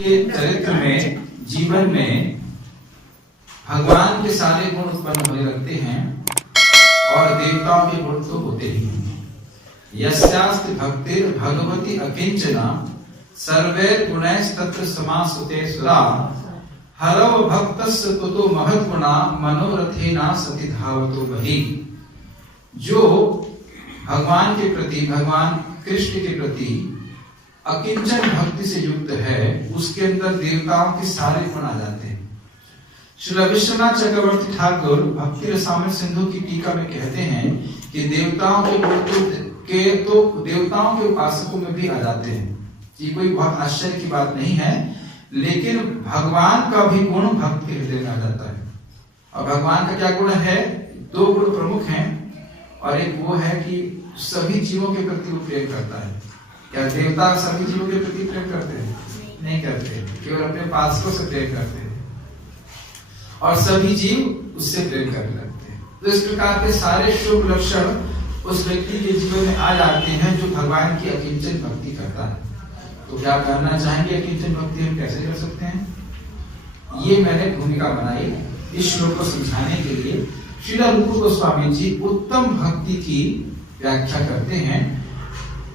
चरित्र में, जीवन में भगवान के सारे गुण उत्पन्न होने लगते हैं और देवताओं के गुण तो होते ही हैं। यस्यास्ति भक्तिर् भगवती अकिंचना सर्वैर् गुणैस्तत्र समासुते सुरा हरव भक्तस्य तुतो महद्गुणा मनोरथेना सति धावतो बहि। जो भगवान के प्रति, भगवान कृष्ण के प्रति अकिंचन भक्ति से युक्त है, उसके अंदर देवताओं के सारे गुण आ जाते हैं। श्री विश्वनाथ चक्रवर्ती ठाकुर भक्ति रसामृत सिंधु की टीका में कहते हैं कि देवताओं के गुण तो देवताओं के उपासकों में भी आ जाते हैं। ये कोई बहुत आश्चर्य की बात नहीं है, लेकिन भगवान का भी गुण भक्त के हृदय में आ जाता है। और भगवान का क्या गुण है? दो गुण प्रमुख हैं, और एक वो है कि सभी जीवों के प्रति वो प्रेम करता है। क्या देवता सभी जीवों के प्रति प्रेम करते हैं? नहीं करते, केवल अपने उपासकों से प्रेम करते हैं, और सभी जीव उससे प्रेम करने लगते हैं। तो इस प्रकार के सारे शुभ लक्षण उस व्यक्ति के जीवन में आ जाते हैं जो भगवान की अकिंचन भक्ति करता है। तो क्या करना चाहेंगे? अकिंचन भक्ति हम कैसे कर सकते हैं? ये मैंने भूमिका बनाई इस श्लोक को समझाने के लिए। श्री रूप गोस्वामी जी उत्तम भक्ति की व्याख्या करते हैं,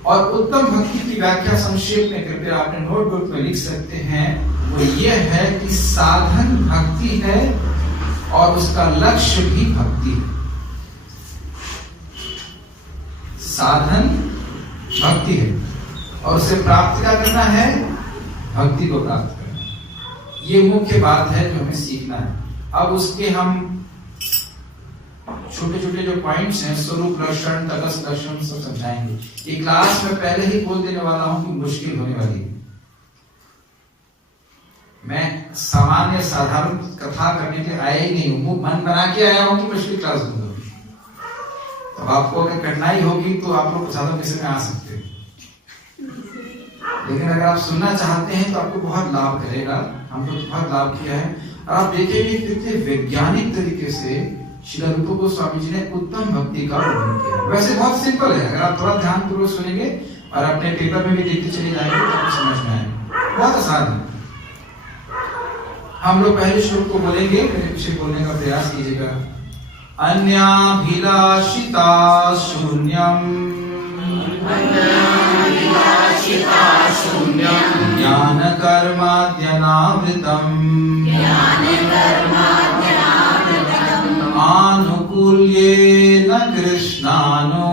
और उत्तम भक्ति की व्याख्या संक्षेप में कृपया अपने नोटबुक में लिख सकते हैं। वो ये है कि साधन भक्ति है और उसका लक्ष्य भी भक्ति है। साधन भक्ति है और उसे प्राप्त क्या करना है? भक्ति को प्राप्त करना। ये मुख्य बात है जो हमें सीखना है। अब उसके हम छोटे छोटे जो पॉइंट्स हैं, स्वरूप लक्षण, तटस्थ लक्षण, सब समझाएंगे। ये क्लास में पहले ही बोल देने वाला हूं कि मुश्किल होने वाली है। मैं सामान्य साधारण कथा करने के लिए आया ही नहीं हूं, मन बना के आया हूं कि मुश्किल क्लास दूंगा। अब आपको अगर कठिनाई होगी तो आप लोग साधन किसी में आ सकते हैं, लेकिन अगर आप सुनना चाहते हैं तो आपको बहुत लाभ करेगा। हमको बहुत लाभ किया है, और आप देखेंगे कितने वैज्ञानिक तरीके से श्री रूप गोस्वामी जी ने उत्तम भक्ति का वर्णन किया। वैसे बहुत सिंपल है, अगर आप थोड़ा ध्यानपूर्वक सुनेंगे और अपने पेपर में भी देखते चले जाएंगे तो आपको समझ में आएगा। बहुत आसान है। हम लोग पहले श्लोक को बोलेंगे, मेरे पीछे बोलने का प्रयास कीजिएगा। अन्याभिलाषिता शून्यम ज्ञान कर्माद्यनावृतम् आनुकूल्येन कृष्णानो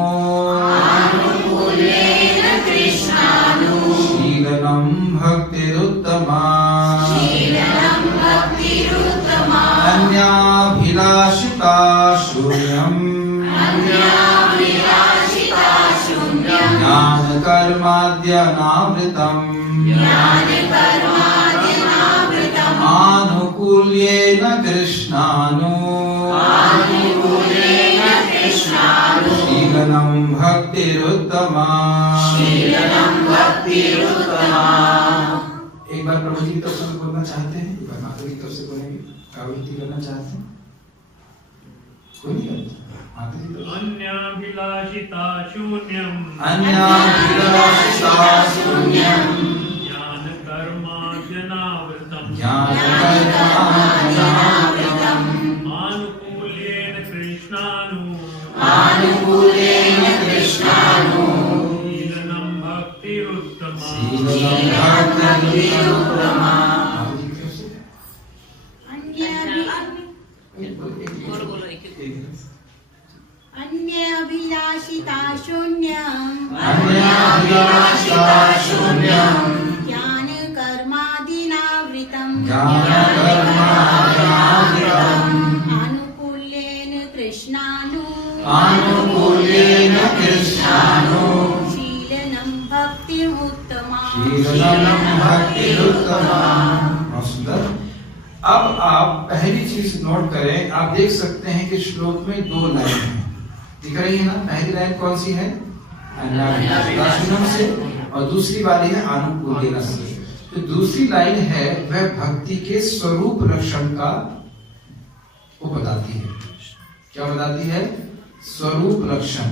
शीलनं भक्तिरुत्तमा। अन्याभिलाषिता शून्यम् ज्ञान कर्माद्यनावृतम् आनुकूल्येन कृष्णानो शीलनं भक्तिरुत्तमा। एक बार प्रभु जी की तरफ से बोलना चाहते हैं, एक बार माता की तरफ से बोलेंगे। काविष्टि करना चाहते हैं? कोई नहीं करता। अन्याभिलाषिता शून्यम् ज्ञान कर्माद्यनावृतम् आनुकूल्येन कृष्णानो शीलनं भक्तिरुत्तमा। अन्याभिलाषिता शून्यम् ज्ञान कर्मादिनावृतम् आनुकूल्येन कृष्णानो शीलनं भक्तिरुत्तमा। बहुत सुंदर। अब आप पहली चीज नोट करें, आप देख सकते हैं कि श्लोक में दो लाइन है, दिख रही है ना? पहली लाइन कौन सी है? अन्याभिलाषिता से, और दूसरी वाली है आनुकूल्येन से। तो दूसरी लाइन है वह भक्ति के स्वरूप लक्षण का वो बताती है। क्या बताती है? स्वरूप लक्षण।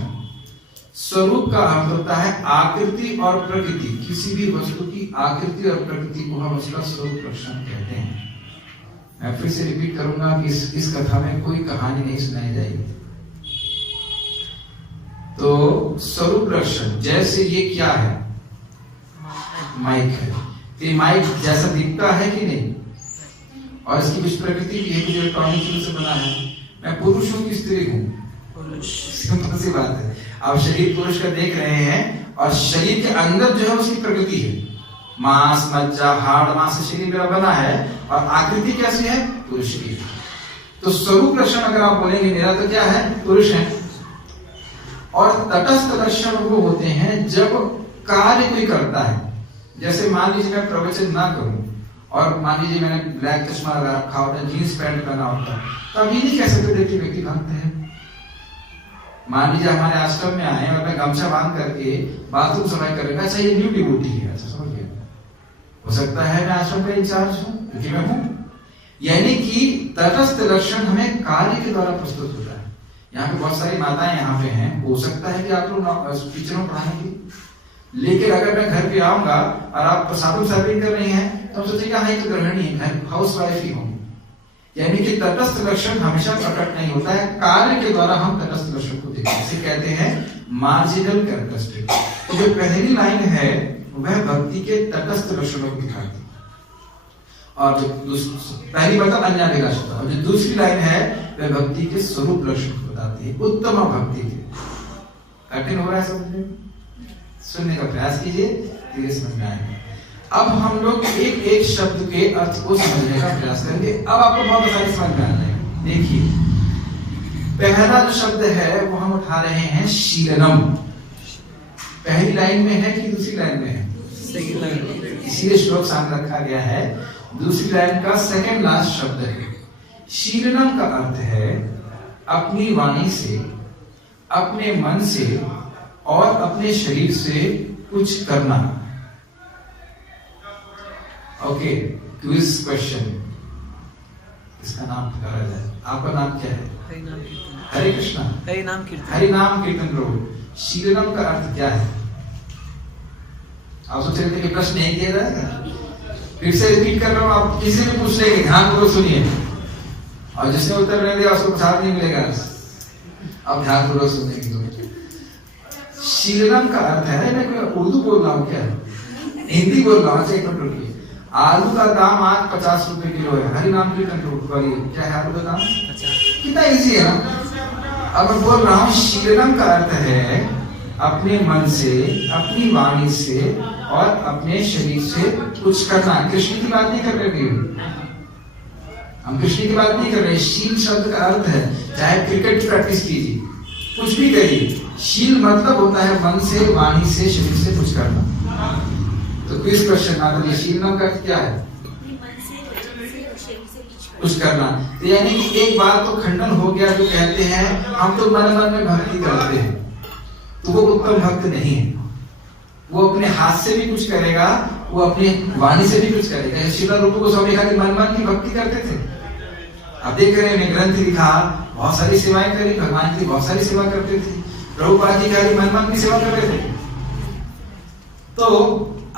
स्वरूप का अर्थ होता है आकृति और प्रकृति। किसी भी वस्तु की आकृति और प्रकृति को हम उसका स्वरूप लक्षण कहते हैं। मैं फिर से रिपीट करूंगा कि इस कथा में कोई कहानी नहीं सुनाई जाएगी। तो स्वरूप लक्षण, जैसे ये क्या है, माइक है, ये माइक जैसा दिखता है कि नहीं, और इसकी कुछ प्रकृति भी है, कुछ इलेक्ट्रॉनिक चीज से बना है। मैं पुरुष हूं कि स्त्री हूं? सिंपल सी बात है। आप शरीर पुरुष का देख रहे हैं और शरीर के अंदर जो है उसकी प्रकृति है, मांस मज्जा हाड़ मांस से शरीर मेरा बना है, और आकृति कैसी है, पुरुष की। तो स्वरूप लक्षण अगर आप बोलेंगे मेरा तो क्या है, पुरुष है। और तटस्थ लक्षण वो होते हैं जब कार्य कोई करता है। जैसे मान लीजिए मैं प्रवचन ना करूं और मान लीजिए मैंने ब्लैक चश्मा लगा रखा होता, जीन्स पैंट पहना होता, तब ये नहीं कह सकते देखिए व्यक्ति भक्त है। मान लीजिए हमारे आश्रम में आए और मैं गमछा बांध करके बाथरूम सफाई करेगा, अच्छा ये न्यू डिवोटी है, अच्छा समझ गए, हो सकता है मैं आश्रम का इंचार्ज हूं क्योंकि मैं हूं। यानी कि तटस्थ लक्षण हमें कार्य के द्वारा प्रस्तुत होता है। यहाँ पे बहुत सारी माताएं यहाँ पे हैं, हो सकता है कि आप लोग टीचर में पढ़ाएंगे, लेकिन अगर मैं घर पे आऊंगा और आप प्रसाद सर्विंग कर रही हैं तो हम सोचेंगे हाँ ये तो गृहिणी है, घर हाउस वाइफ ही होंगी। यानी कि तटस्थ लक्षण हमेशा प्रकट नहीं होता है, कार्य के द्वारा हम तटस्थ लक्षण को देखते हैं। इसे कहते हैं मार्जिनल कैरेक्टरिस्टिक। तो जो पहली लाइन है वह भक्ति के तटस्थ लक्षणों को दिखाती है, और जो पहली मतलब अन्याभिलाषिता, और जो दूसरी लाइन है वह भक्ति के स्वरूप लक्षण को बताती है, उत्तम भक्ति के। कठिन हो रहा है समझने, सुनने का प्रयास कीजिए, धीरे समझ में आएगा। अब हम लोग एक एक शब्द के अर्थ को समझने का प्रयास करेंगे। अब आपको बहुत आसानी समझ में आ जाएगा। देखिए पहला जो शब्द है वो हम उठा रहे हैं शीलनम। पहली लाइन में है कि दूसरी लाइन में है? इसीलिए श्लोक सामने रखा गया है। दूसरी लाइन का सेकंड लास्ट शब्द है। शीलनम का अर्थ है अपनी वाणी से, अपने मन से और अपने शरीर से कुछ करना। ओके, क्विज क्वेश्चन, इसका नाम पुकारा जाए। आपका नाम क्या है? हरे कृष्णा। हरि नाम कीर्तन प्रभु। शीलनम का अर्थ क्या है? आप सोच रहे थे कि प्रश्न नहीं किया जाएगा, फिर से रिपीट कर रहा हूं, आप किसी भी पूछ लेंगे, ध्यान पूर्वक सुनिए, और जिसने उत्तर नहीं दिया उसको प्रसाद नहीं मिलेगा। अब ध्यान पूर्वक सुनेंगे। शीलनम का अर्थ है, मैं उर्दू बोल रहा हूँ क्या, हिंदी बोल रहा हूँ, एक मिनट रुकिए। आलू का दाम आज 50 रुपए किलो है। हरि नाम कीर्तन करिए, क्या है आलू का दाम? 50। कितना इजी है ना। अब मैं बोल रहा हूँ शीलनम का अर्थ है अपने मन से, अपनी वाणी से और अपने शरीर से कुछ करना। कृष्ण की बात नहीं कर रहे, हम कृष्ण की बात नहीं कर रहे। शील शब्द का अर्थ है चाहे क्रिकेट की प्रैक्टिस कीजिए, कुछ भी करिए, शील मतलब होता है मन से, वाणी से, शरीर से कुछ करना। तो क्विज क्वेश्चन आता है, शीलनम का अर्थ क्या है? कुछ करना। तो यानी कि एक बात तो खंडन हो गया जो कहते हैं हम तो मन मन में भक्ति करते हैं, तो वो उत्तम भक्त नहीं है। वो अपने हाथ से भी कुछ करेगा, वो अपनी वाणी से भी कुछ करेगा। श्रील रूप गोस्वामी कहा कि मन मन की भक्ति करते थे। अब देख रहे हैं ग्रंथ लिखा, बहुत सारी सेवाएं करी, भगवान की बहुत सारी सेवा करते थे। प्रभुपाद जी कहा मन मन की सेवा कर रहे थे। तो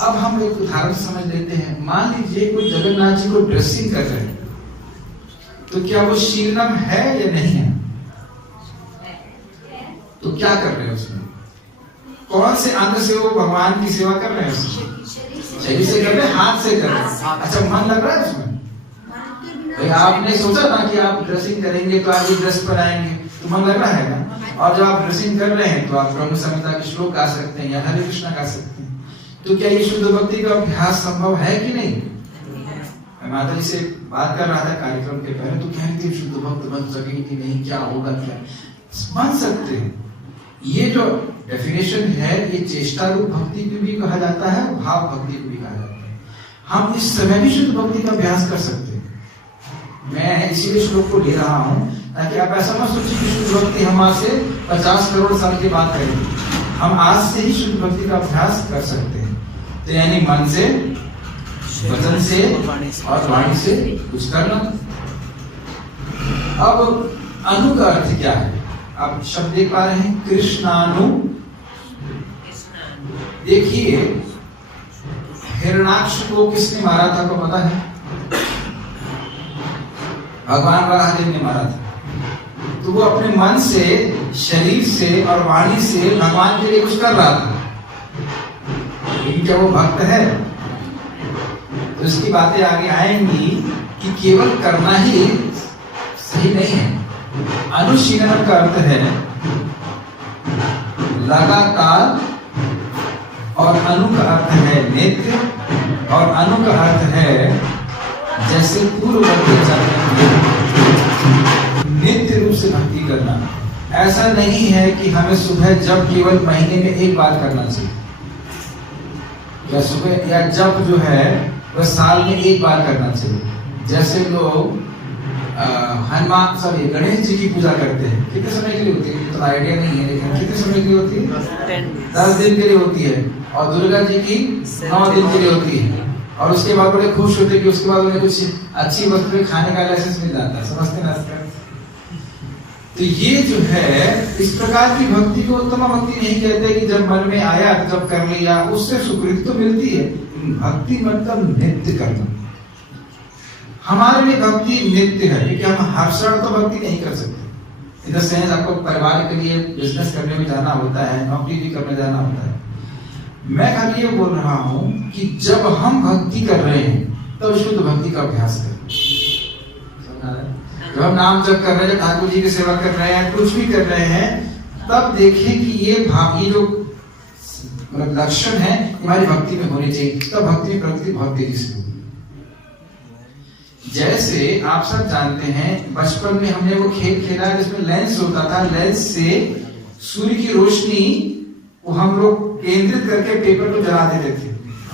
अब हम एक उदाहरण समझ लेते हैं। मान लीजिए कोई जगन्नाथ जी को ड्रेसिंग कर रहे हैं, तो क्या वो शीलनम है या नहीं है? तो क्या कर रहे हैं उसमें? कौन से अंग से वो भगवान की सेवा कर रहे हैं? शरीर से कर रहे हैं, हाथ से कर रहे हैं। अच्छा, मन लग रहा है उसमें? भाई आपने सोचा ना कि आप ड्रेसिंग करेंगे तो आप ये ड्रेस पहनाएंगे, तो मन लग रहा है ना। और जब आप ड्रेसिंग कर रहे हैं तो आप ब्रह्म संहिता के श्लोक गा सकते हैं या हरे कृष्णा गा सकते हैं। तो क्या ये शुद्ध भक्ति का अभ्यास संभव है कि नहीं? मैं माता जी से बात कर रहा था कार्यक्रम के पहले, तो कह रही थी शुद्ध भक्त बन सकेंगे कि नहीं, क्या होगा, क्या बन सकते हैं। ये जो डेफिनेशन है ये चेष्टा रूप भक्ति को भी कहा जाता है, भाव भक्ति को भी कहा जाता है। हम इस समय भी शुद्ध भक्ति का अभ्यास कर सकते हैं। मैं इसीलिए श्लोक को ले रहा हूं ताकि आप ऐसा मत सोचिए कि शुद्ध भक्ति हम आज से 50 करोड़ साल के बाद करेंगे। हम आज से ही शुद्ध भक्ति का अभ्यास कर सकते हैं। तो यानी मन से, वचन से और वाणी से कुछ करना। अब अनु का अर्थ क्या है? आप शब्द देख पा रहे हैं, कृष्णानु देखिए हिरण्याक्ष को किसने मारा था आपको पता है? भगवान वराहदेव ने मारा था। तो वो अपने मन से, शरीर से और वाणी से भगवान के लिए कुछ कर रहा था, लेकिन क्या वो भक्त है? तो इसकी बातें आगे आएंगी कि केवल करना ही सही नहीं है। अनुशीलन का अर्थ है लगातार, और अनु का अर्थ है नित्य, और अनु का अर्थ है जैसे पूर्ववर्ती नित्य रूप से भक्ति करना। ऐसा नहीं है कि हमें सुबह जब केवल महीने में एक बार करना चाहिए, या सुबह या जब जो है वह साल में एक बार करना चाहिए। जैसे लोग हनुमान सॉरी गणेश जी की पूजा करते हैं, कितने समय के लिए होती है तो आइडिया नहीं है, लेकिन कितने समय के लिए होती है? 10 दिन के लिए होती है। और दुर्गा जी की 9 दिन के लिए होती है। और उसके बाद बड़े खुश होते कि उसके बाद उन्हें कुछ अच्छी वस्तुएं खाने का लाइसेंस मिल जाता है। समझते ना? तो ये जो है इस प्रकार की भक्ति को उत्तम भक्ति नहीं कहते कि जब मन में आया तो जब कर लिया, उससे सुकृति तो मिलती है। भक्ति मतलब नित्य करना। हमारे लिए भक्ति नित्य है, क्योंकि हम हर क्षण तो भक्ति नहीं कर सकते। इन द सेंस आपको परिवार के लिए बिजनेस करने में जाना होता है, नौकरी भी करने जाना होता है। मैं खाली ये बोल रहा हूं कि जब हम भक्ति कर रहे हैं तब शुद्ध भक्ति का अभ्यास करें। जब हम नाम जप कर रहे हैं, ठाकुर जी की सेवा कर रहे हैं, कुछ भी कर रहे हैं, तब देखें कि ये जो मतलब लक्षण है हमारी भक्ति में होने चाहिए। तब भक्ति में प्रगति बहुत तेजी से होगी। जैसे आप सब जानते हैं बचपन में हमने वो खेल खेला जिसमें लेंस होता था। लेंस से सूर्य की रोशनी वो हम लोग केंद्रित करके पेपर को जला देते थे,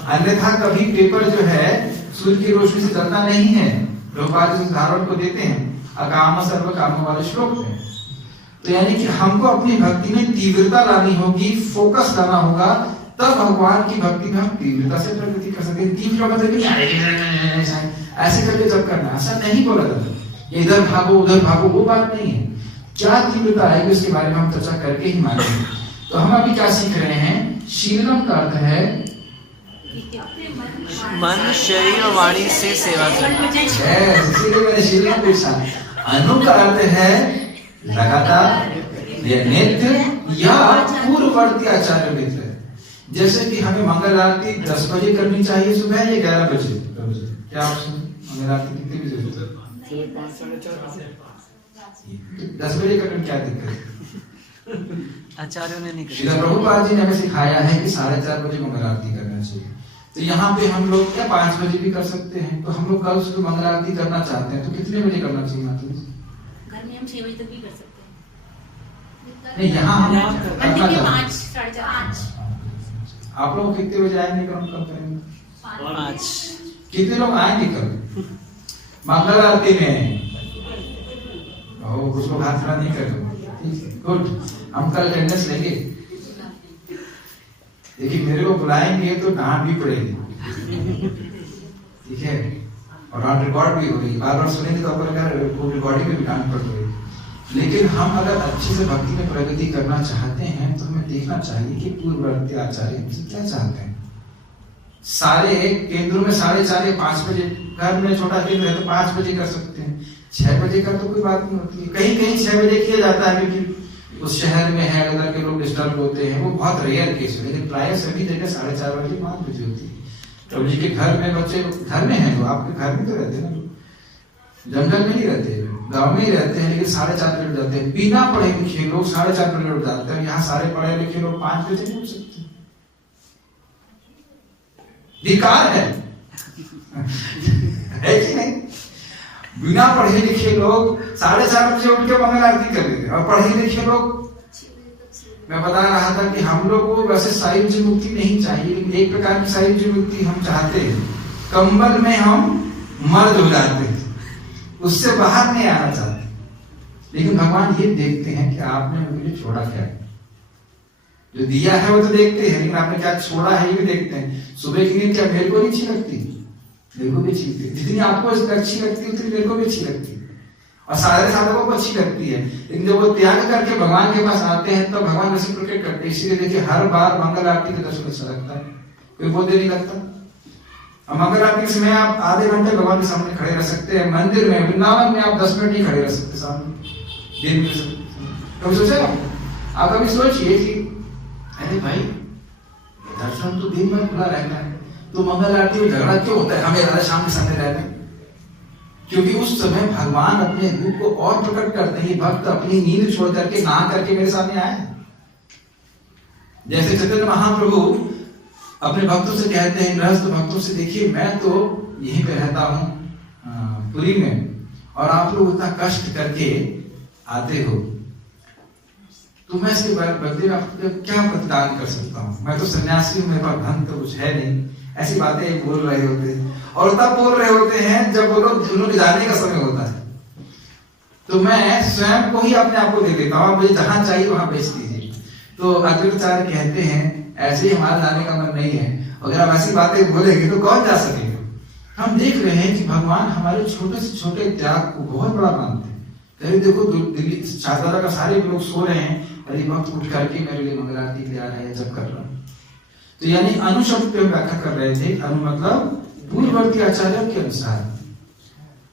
अन्यथा कभी पेपर जो है सूर्य की रोशनी से जलता नहीं है। लोग आज इस उदाहरण को देते हैं, अकाम सर्व काम वाले श्लोक में। तो यानी कि हमको अपनी भक्ति में तीव्रता लानी होगी, फोकस लाना होगा, तब भगवान की भक्ति में हम तीव्रता से प्रगति कर सकते हैं। तीव्र मतलब ऐसे करके जब करना, ऐसा नहीं बोला जाता इधर भागो उधर भागो, वो बात नहीं है। क्या तीव्रता आएगी उसके बारे में हम चर्चा करके ही मानेंगे। तो हम अभी क्या सीख रहे हैं? शीलम का अर्थ है मन, शरीर और वाणी से सेवा करना। इसीलिए मैंने शीलम पूछा। अनु का अर्थ है लगातार या नित्य या पूर्ववर्ती आचार्य मित्र। जैसे कि हमें मंगल आरती 10 बजे करनी चाहिए सुबह या 11 बजे? क्या आप मंगल आरती कितनी बजे होती है? 10 बजे करने क्या दिक्कत है? आचार्यों ने नहीं श्री प्रभुपाद जी ने हमें सिखाया है कि 4:30 बजे मंगल आरती करना चाहिए। तो यहाँ पे हम लोग क्या 5 बजे भी कर सकते हैं। तो हम लोग कल सुबह मंगल आरती करना चाहते हैं तो कितने बजे करना चाहिए? घर में हम 6 बजे तक भी कर सकते हैं। नहीं, यहाँ हम 5 साढ़े 4 आप लोग कितने बजे आएंगे? कल करेंगे 5। कितने लोग आएंगे कल मंगल आरती में? कुछ लोग हाथ खड़ा नहीं करेंगे। गुड, हम कल अटेंडेंस लेंगे। देखिए मेरे को बुलाएंगे तो डांट भी पड़ेगी, ठीक है? और डांट रिकॉर्ड भी होगी, बार बार सुनेंगे तो आपको रिकॉर्डिंग में भी डांट पड़ रही। लेकिन हम अगर अच्छी से भक्ति में प्रगति करना चाहते हैं तो हमें देखना चाहिए कि पूर्ववर्ती आचार्य हमसे क्या चाहते हैं। सारे केंद्रों में 4:30 या 5 बजे, घर में छोटा केंद्र है तो 5 बजे कर सकते हैं। 6 बजे का तो कोई बात नहीं होती है। कहीं कहीं 6 बजे किया जाता है क्योंकि उस शहर में है उधर के लोग डिस्टर्ब होते हैं, वो बहुत रेयर केस है। लेकिन प्राय सभी जगह 4:30 बजे 5 बजे होती है। प्रभु जी के घर में बच्चे घर में हैं तो आपके घर में तो रहते हैं ना, जंगल में नहीं रहते, गांव में ही रहते हैं, लेकिन 4:30 बजे उठ जाते हैं। बिना पढ़े लिखे लोग 4:30 बजे उठ जाते हैं। यहाँ सारे पढ़े लिखे लोग 5 बजे उठ सकते हैं। अधिकार है कि नहीं? बिना पढ़े लिखे लोग 4:30 बजे उठ के मंगल आरती कर देते, और पढ़े लिखे लोग, मैं बता रहा था कि हम लोग को वैसे शारीरिक मुक्ति नहीं चाहिए, लेकिन एक प्रकार की शारीरिक मुक्ति हम चाहते हैं। कंबल में हम मर्द हो जाते हैं, उससे बाहर नहीं आना चाहते। लेकिन भगवान ये देखते हैं कि आपने उनके लिए छोड़ा क्या है। जो दिया है वो तो देखते हैं, लेकिन आपने क्या छोड़ा है ये भी देखते हैं। सुबह की नींद क्या मेरे को नहीं अच्छी लगती? मेरे को भी अच्छी लगती है। जितनी आपको अच्छी लगती है उतनी मेरे को भी अच्छी लगती है। और सारे साधकों को अच्छी लगती है, लेकिन जब वो त्याग करके भगवान के पास आते हैं तो भगवान रेसिप्रोकेट करते हैं। इसीलिए देखिए हर बार मंगल आरती का दर्शन अच्छा लगता है, कोई बहुत देर नहीं लगता। और मंगल आरती के समय आप आधे घंटे भगवान के सामने खड़े रह सकते हैं। मंदिर में वृंदावन में आप 10 मिनट नहीं खड़े रह सकते सामने, दिन में। कभी सोचा आप कभी सोचिए कि अरे भाई दर्शन तो दिन भर खुला रहता है, तो मंगल आरती में झगड़ा क्यों होता है हमें राधा शाम के समय रहते हैं? क्योंकि उस समय भगवान अपने रूप को और प्रकट करते हैं। भक्त अपनी नींद छोड़ करके नहा करके मेरे सामने आए। जैसे चैतन्य महाप्रभु अपने भक्तों से कहते हैं, गृहस्थ भक्तों से, देखिए मैं तो यहीं पे रहता हूँ पुरी में, और आप लोग उतना कष्ट करके आते हो, तो मैं इसके बदले में आपको क्या प्रतिदान कर सकता हूँ? मैं तो सन्यासी हूँ, मेरे पास धन तो कुछ है नहीं। ऐसी बातें बोल रहे होते हैं, और तब बोल रहे होते हैं जब वो लोग उन्होंने जाने का समय होता है। तो मैं स्वयं को ही अपने आप को दे देता हूँ, मुझे जहां चाहिए वहां भेज दीजिए। तो अद्वैताचार्य कहते हैं ऐसे ही हमारा जाने का मन नहीं है। अगर आप ऐसी बातें बोलेंगे तो कौन जा सकेगा? हम देख रहे हैं कि भगवान हमारे छोटे से छोटे त्याग को बहुत बड़ा मानते हैं। कहीं देखो दिल्ली शारदा का सारे लोग सो रहे हैं, अरे भक्त उठ करके मेरे लिए मंगल आरती के लिए आ रहे हैं, जब कर रहा हूं। तो यानी अनु शब्द पे व्याख्या कर रहे थे। अनु मतलब पूर्ववर्ती आचार्यों के अनुसार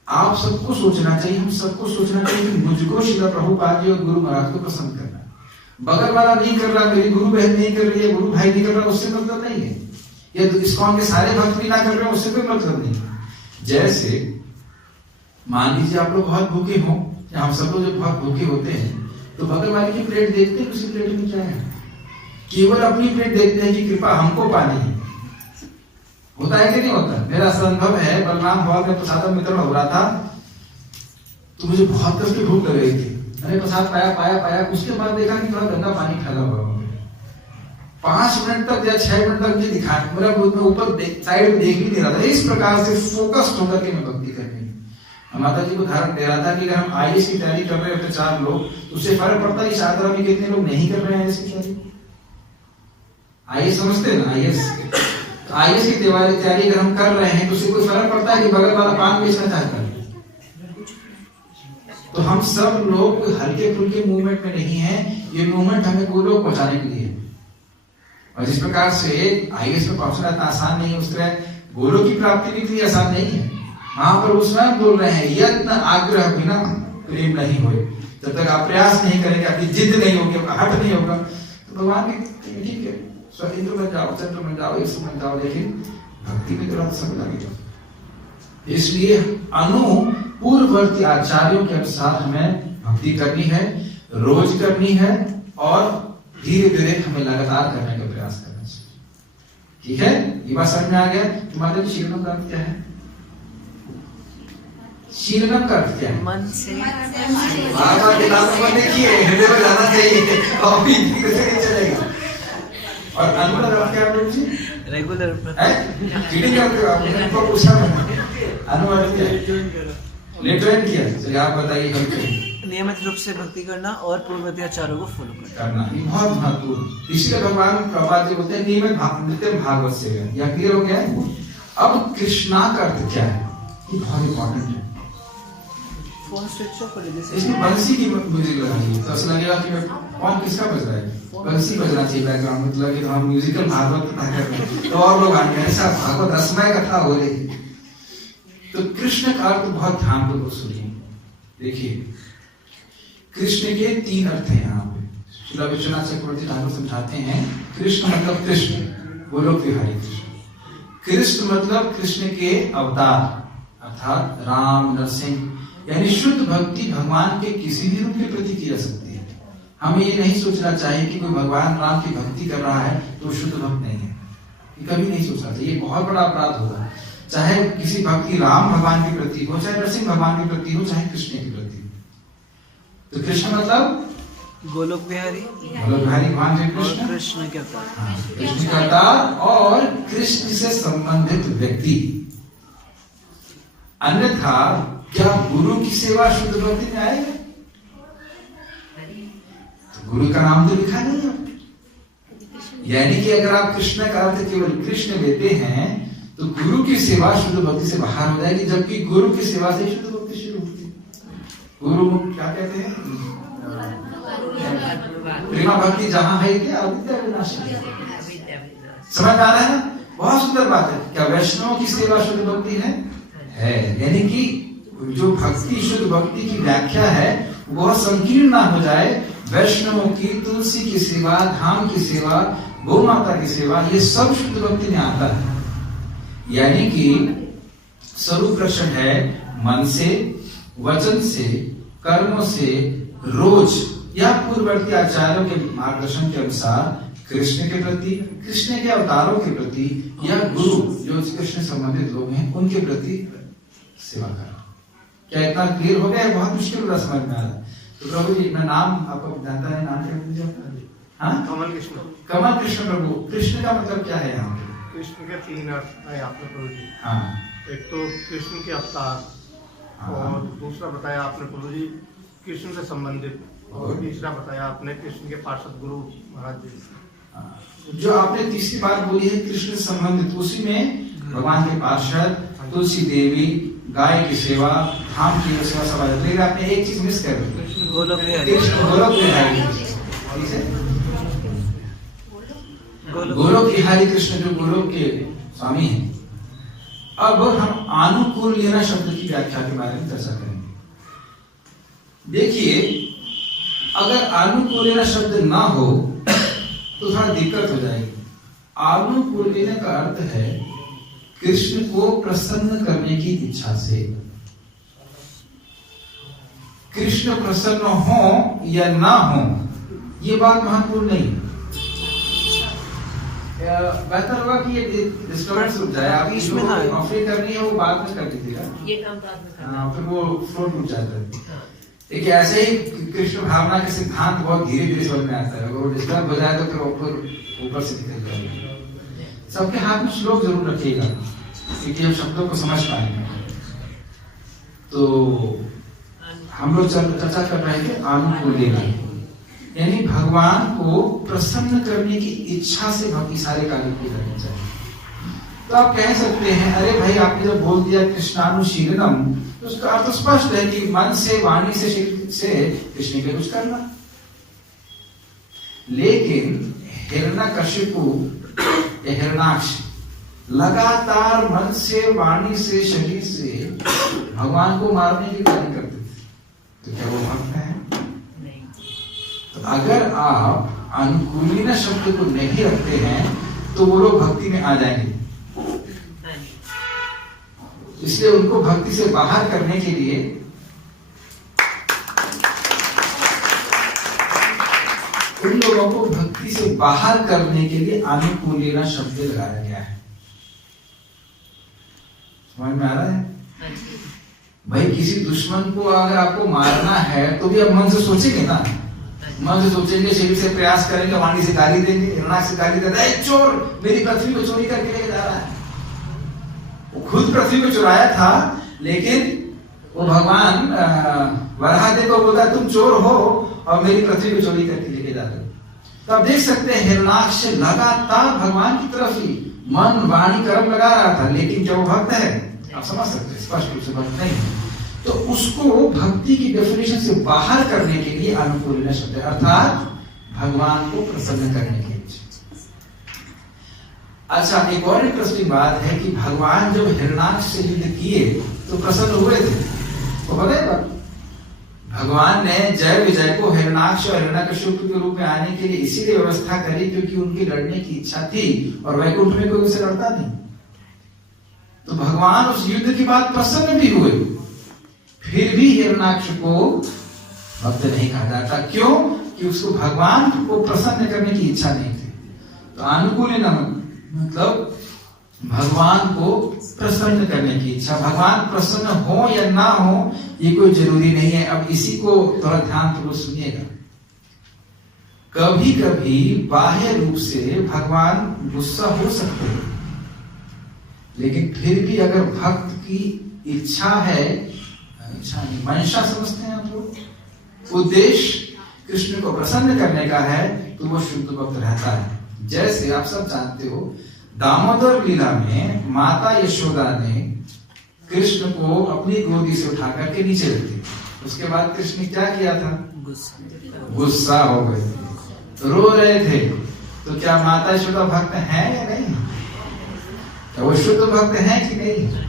आप सबको सोचना चाहिए, हम सबको सोचना चाहिए कि मुझको श्रील प्रभुपाद जी और गुरु महाराज को पसंद करना। बगल वाला नहीं कर रहा, मेरी गुरु बहन नहीं कर रही है, गुरु भाई नहीं कर रहा, उससे मतलब नहीं है। या इस्कॉन के सारे भक्त भी ना कर रहे हैं, उससे कोई मतलब नहीं है। जैसे मान लीजिए आप लोग बहुत भूखे हो, हम सब लोग जब बहुत भूखे होते हैं तो बगल वाले की प्लेट देखते हैं, उसी प्लेट में क्या है, केवल अपनी प्लेट देखते हैं कि कृपा हमको पानी है। होता है कि नहीं होता? मेरा अनुभव है, बलराम हॉल में प्रसाद वितरण हो रहा था, तो मुझे बहुत कष्ट की भूख लग रही थी। मैंने प्रसाद पाया, उसके बाद देखा कि थोड़ा गंदा पानी फैला हुआ है। 5 मिनट तक या 6 मिनट तक मुझे दिखा, मेरा ऊपर साइड में देख भी नहीं रहा था। इस प्रकार से फोकस्ड होकर के मैं भक्ति कर रही हूँ। माता जी को धारण दे रहा था कि अगर हम IAS की तैयारी कर रहे होते 4 लोग, तो उससे फर्क पड़ता है कि शारदा में कितने लोग नहीं कर रहे हैं IAS की तैयारी। IAS समझते हैं ना? IAS की तैयारी अगर हम कर रहे हैं तो उससे कोई फर्क पड़ता है कि बगल वाला पान बेचना चाहता है? तो हम सब लोग हल्के फुल्के मूवमेंट में नहीं है। ये मूवमेंट हमें गोलोक पहुंचाने के लिए है। और जिस प्रकार से IAS में पहुंचना इतना आसान नहीं है, उस तरह गोलोक की प्राप्ति भी इतनी आसान नहीं है। वहां पर स्वयं बोल रहे हैं, यत्न आग्रह बिना प्रेम नहीं होए। जब तक आप प्रयास नहीं करेंगे, अपनी जिद नहीं होगी, आपका हट नहीं होगा, तो भगवान की ठीक है स्वतंत्र बन जाओ, चंद्र बन जाओ, इस बन जाओ, लेकिन भक्ति में थोड़ा समय लगेगा। इसलिए अनु पूर्ववर्ती आचार्यों के अनुसार हमें भक्ति करनी है, रोज करनी है, और धीरे धीरे हमें लगातार करने का प्रयास करना चाहिए। ठीक है, ये बात समझ में आ गया? तुम्हारे लिए शीलनम का अर्थ क्या है? शीलनम का अर्थ क्या है? मन से बार-बार किताबों को देखिए, हृदय में जाना चाहिए, कॉपी चलेगा। और अनु का अर्थ क्या है? रेगुलर चीटिंग करते हो आप, उनको पूछा मैंने। अनु अर्थ क्या है? लेटर किया। चलिए आप बताइए। नियमित रूप से भक्ति करना और पूर्ववर्ती आचार्यों को फॉलो करना ये बहुत महत्वपूर्ण। इसलिए भगवान प्रभुपाद जी बोलते हैं नियमित नित्य भागवत सेवन। यह क्लियर हो गया है? अब कृष्णा का अर्थ क्या है? ये बहुत इंपॉर्टेंट है। इसमें बंसी की म्यूजिक लगानी है, तो ऐसा लगेगा कि कौन किसका बज रहा है? बंसी बजना चाहिए बैकग्राउंड में, मतलब कि तो हम म्यूजिकल भागवत कथा कर रहे हैं, तो और लोग आएंगे ऐसा भागवत रसमय कथा हो रही है। तो कृष्ण का अर्थ बहुत ध्यानपूर्वक सुनिए। देखिए कृष्ण के 3 अर्थ हैं यहाँ पे। श्रील विश्वनाथ चक्रवर्ती ठाकुर समझाते हैं, कृष्ण मतलब कृष्ण, गोलोक विहारी कृष्ण। कृष्ण मतलब कृष्ण के अवतार, अर्थात राम, नरसिंह, यानी शुद्ध भक्ति भगवान के किसी भी रूप के प्रति की जा सकती है। हमें ये नहीं सोचना चाहिए कि कोई भगवान राम की भक्ति कर रहा है तो शुद्ध भक्त नहीं है, ये कभी नहीं सोचना चाहिए। ये बहुत बड़ा अपराध होगा। चाहे किसी भक्ति राम भगवान के प्रति हो, चाहे नरसिंह भगवान के प्रति हो, चाहे कृष्ण के प्रति हो। तो कृष्ण मतलब गोलोक बिहारी, गोलोक बिहारी भगवान श्री कृष्ण, कृष्ण के अवतार, कृष्ण का अवतार और कृष्ण से संबंधित व्यक्ति। अन्यथा क्या गुरु की सेवा शुद्ध भक्ति में आएगा? तो गुरु का नाम तो लिखा नहीं है। यानी कि अगर आप कृष्ण का अर्थ केवल कृष्ण लेते हैं तो गुरु की सेवा शुद्ध भक्ति से बाहर हो जाएगी, जबकि गुरु की सेवा से शुद्ध भक्ति शुरू होती है। गुरु क्या कहते हैं? प्रेमा भक्ति जहां है क्या अविद्या विनाशिनी। समझ आ रहा है ना? बहुत सुंदर बात है। क्या वैष्णव की सेवा शुद्ध भक्ति है? यानी कि जो भक्ति शुद्ध भक्ति की व्याख्या है वह संकीर्ण ना हो जाए। वैष्णवों की तुलसी की सेवा, धाम की सेवा, गौ माता की सेवा, ये सब शुद्ध भक्ति में आता है। यानी कि स्वरूप रक्षण है मन से, वचन से, कर्मों से, रोज या पूर्ववर्ती आचार्यों के मार्गदर्शन के अनुसार कृष्ण के प्रति, कृष्ण के अवतारों के प्रति, या गुरु जो कृष्ण संबंधित लोग हैं उनके प्रति सेवा करना। क्या इतना क्लियर हो गया है? बहुत मुश्किल हो रहा समझ में आ रहा है। तो प्रभु जी अपना नाम आपको जानता है, नाम क्या पूछा? हाँ, कमल कृष्ण। कमल कृष्ण प्रभु। कृष्ण का मतलब क्या है यहाँ पे? कृष्ण के 3 अर्थ है आपने प्रभु जी। हाँ, एक तो कृष्ण के अवतार, और दूसरा बताया आपने प्रभु जी कृष्ण से संबंधित, और तीसरा बताया आपने कृष्ण के पार्षद गुरु महाराज जी। जो आपने तीसरी बात बोली है कृष्ण से संबंधित, उसी में भगवान के पार्षद, तुलसी देवी, गाय की सेवा, धाम की सेवा सब आ जाती है। लेकिन आपने एक चीज मिस कर दी, गोलोक कृष्ण गोलोक विहारी। ठीक है, गोलोक विहारी कृष्ण जो गोलोक के स्वामी हैं। अब हम आनुकूल लेना शब्द की व्याख्या के बारे में चर्चा करेंगे। देखिए, अगर आनुकूल लेना शब्द ना हो तो थोड़ा दिक्कत हो जाएगी। आनुकूल लेने का अर्थ है कृष्ण को प्रसन्न करने की इच्छा से। कृष्ण प्रसन्न हो या ना हो ये बात महत्वपूर्ण नहीं। बेहतर होगा कि ये डिस्टर्बेंस रुक जाए। आप इसमें ऑफर करनी है वो बाद में कर दीजिएगा, ये काम बाद में करना। फिर वो फ्लो टूट जाता है। देखिए, ऐसे ही कृष्ण भावना के सिद्धांत बहुत धीरे धीरे समझ में आता है। अगर वो डिस्टर्ब हो जाए तो फिर ऊपर से निकल जाएगा। सबके हाथ में श्लोक जरूर रखिएगा क्योंकि हम शब्दों को समझ पाएंगे। तो हम लोग चर्चा कर रहे थे आनुकूल लेना, यानी भगवान को प्रसन्न करने की इच्छा से भक्ति सारे कार्य किए जाने चाहिए। तो आप कह सकते हैं, अरे भाई आपने जब बोल दिया कृष्णानुशीलनम, तो उसका अर्थ स्पष्ट है कि मन से, वाणी से कृष्ण के कुछ करना। लेकिन हिरण्यकशिपु या हिरण्याक्ष लगातार मन से, वाणी से, शरीर से भगवान को मारने की कार्य करते थे, तो क्या वो भक्त है? नहीं। तो अगर आप अनुकूलिना शब्द को नहीं रखते हैं तो वो लोग भक्ति में आ जाएंगे। इसलिए उनको भक्ति से बाहर करने के लिए उन लोगों को भक्ति से बाहर करने के लिए आनुकूलिना शब्द लगाया गया है। समझ में आ रहा है? भाई किसी दुश्मन को अगर आपको मारना है तो भी आप मन से सोचेंगे ना, मन से सोचेंगे, शरीर से प्रयास करेंगे, वाणी से गाली देंगे, हिरण्यक से गाली देंगे, ए चोर मेरी पृथ्वी को चोरी करके लेके जा रहा है। वो खुद पृथ्वी को चुराया था, लेकिन वो भगवान वराहदेव को बोलता तुम चोर हो और मेरी पृथ्वी को चोरी करके लेके जा रहे हो। तो आप देख सकते हैं हिरण्याक्ष लगातार भगवान की तरफ ही मन, वाणी, कर्म लगा रहा था, लेकिन क्या वो भक्त है? आप समझ सकते हैं स्पष्ट रूप से भक्त नहीं। तो उसको भक्ति की डेफिनेशन से बाहर करने के लिए अनुकूलिना शब्द, अर्थात भगवान को प्रसन्न करने के लिए। अच्छा, एक और इंटरेस्टिंग बात है कि भगवान जब हिरण्याक्ष से युद्ध किए तो प्रसन्न हुए थे। तो बताएगा भगवान ने जय विजय को हिरण्याक्ष और हिरण्यकशिपु के रूप में आने के लिए इसीलिए व्यवस्था करी क्योंकि उनकी लड़ने की इच्छा थी और वैकुंठ में कोई उनसे लड़ता नहीं। तो भगवान उस युद्ध के बाद प्रसन्न भी हुए, फिर भी हिरण्याक्ष को भक्त नहीं कहा जाता। क्यों? कि उसको भगवान को प्रसन्न करने की इच्छा नहीं थी। तो अनुकूलिना मतलब भगवान को प्रसन्न करने की इच्छा। भगवान प्रसन्न हो या ना हो ये कोई जरूरी नहीं है। अब इसी को थोड़ा ध्यान पूर्वक सुनिएगा। कभी कभी बाह्य रूप से भगवान गुस्सा हो सकते हैं, लेकिन फिर भी अगर भक्त की इच्छा है, इच्छा नहीं, मंशा समझते हैं आप लोग, उद्देश्य कृष्ण को प्रसन्न करने का है, तो वो शुद्ध भक्त रहता है। जैसे आप सब जानते हो दामोदर लीला में माता यशोदा ने कृष्ण को अपनी गोदी से उठा करके नीचे रख दिया। उसके बाद कृष्ण ने क्या किया था? गुस्सा हो गए, रो रहे थे। तो क्या माता शुद्ध भक्त है या नहीं? क्या वो शुद्ध भक्त है कि नहीं?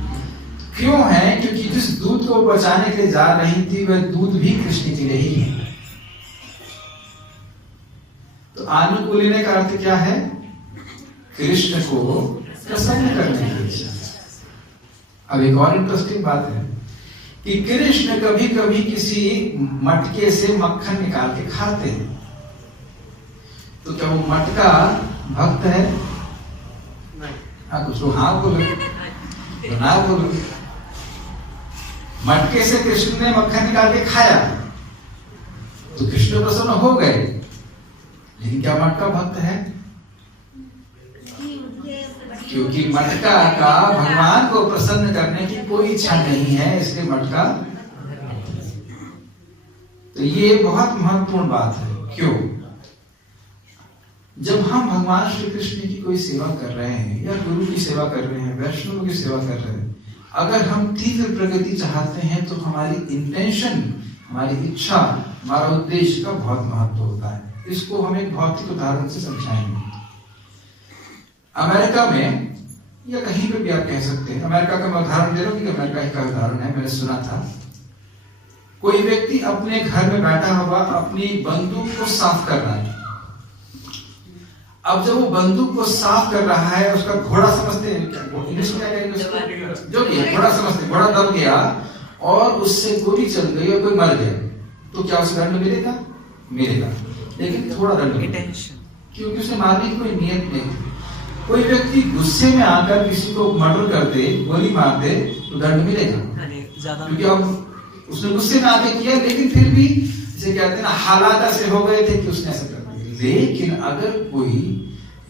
क्यों है? क्योंकि जिस दूध को बचाने के लिए जा रही थी वह दूध भी कृष्ण के लिए ही है। तो आनुकूल्यने का अर्थ क्या है? कृष्ण को प्रसन्न करने की इच्छा। अब एक और इंटरेस्टिंग बात है कि कृष्ण कभी कभी किसी मटके से मक्खन निकाल के खाते हैं। तो क्या वो मटका भक्त है? हाँ, कुछ तो हाँ बोलो, ना बोलो। मटके से कृष्ण ने मक्खन निकाल के खाया तो कृष्ण प्रसन्न हो गए, लेकिन क्या मटका भक्त है? क्योंकि मटका का भगवान को प्रसन्न करने की कोई इच्छा नहीं है, इसलिए मटका। तो ये बहुत महत्वपूर्ण बात है। क्यों? जब हम भगवान श्री कृष्ण की कोई सेवा कर रहे हैं या गुरु की सेवा कर रहे हैं, वैष्णव की सेवा कर रहे हैं, अगर हम तीव्र प्रगति चाहते हैं तो हमारी इंटेंशन, हमारी इच्छा, हमारा उद्देश्य का बहुत महत्व होता है। इसको हम एक भौतिक उदाहरण से समझाएंगे। अमेरिका में या कहीं पे भी आप कह सकते हैं, अमेरिका का मैं उदाहरण दे रहा हूं कि अमेरिका ही का उदाहरण है, मैंने सुना था। कोई व्यक्ति अपने घर में बैठा हुआ अपनी बंदूक को साफ कर रहा है। अब जब वो बंदूक को साफ कर रहा है, उसका घोड़ा समझते हैं क्या, इंग्लिश में क्या कहेंगे, जो भी है घोड़ा समझते हैं, घोड़ा दब गया और उससे गोली चल गई और कोई मर गया, तो क्या उसे दंड मिलेगा? मिलेगा, लेकिन थोड़ा दंड मिलेगा, क्योंकि उसे मारने की कोई नियत नहीं। कोई व्यक्ति गुस्से में आकर किसी को मर्डर कर दे, गोली मार दे, तो दंड मिलेगा, क्योंकि अब उसने गुस्से में आके किया, लेकिन फिर भी जिसे कहते हैं ना, हालात ऐसे हो गए थे कि उसने ऐसा कर दिया। लेकिन अगर कोई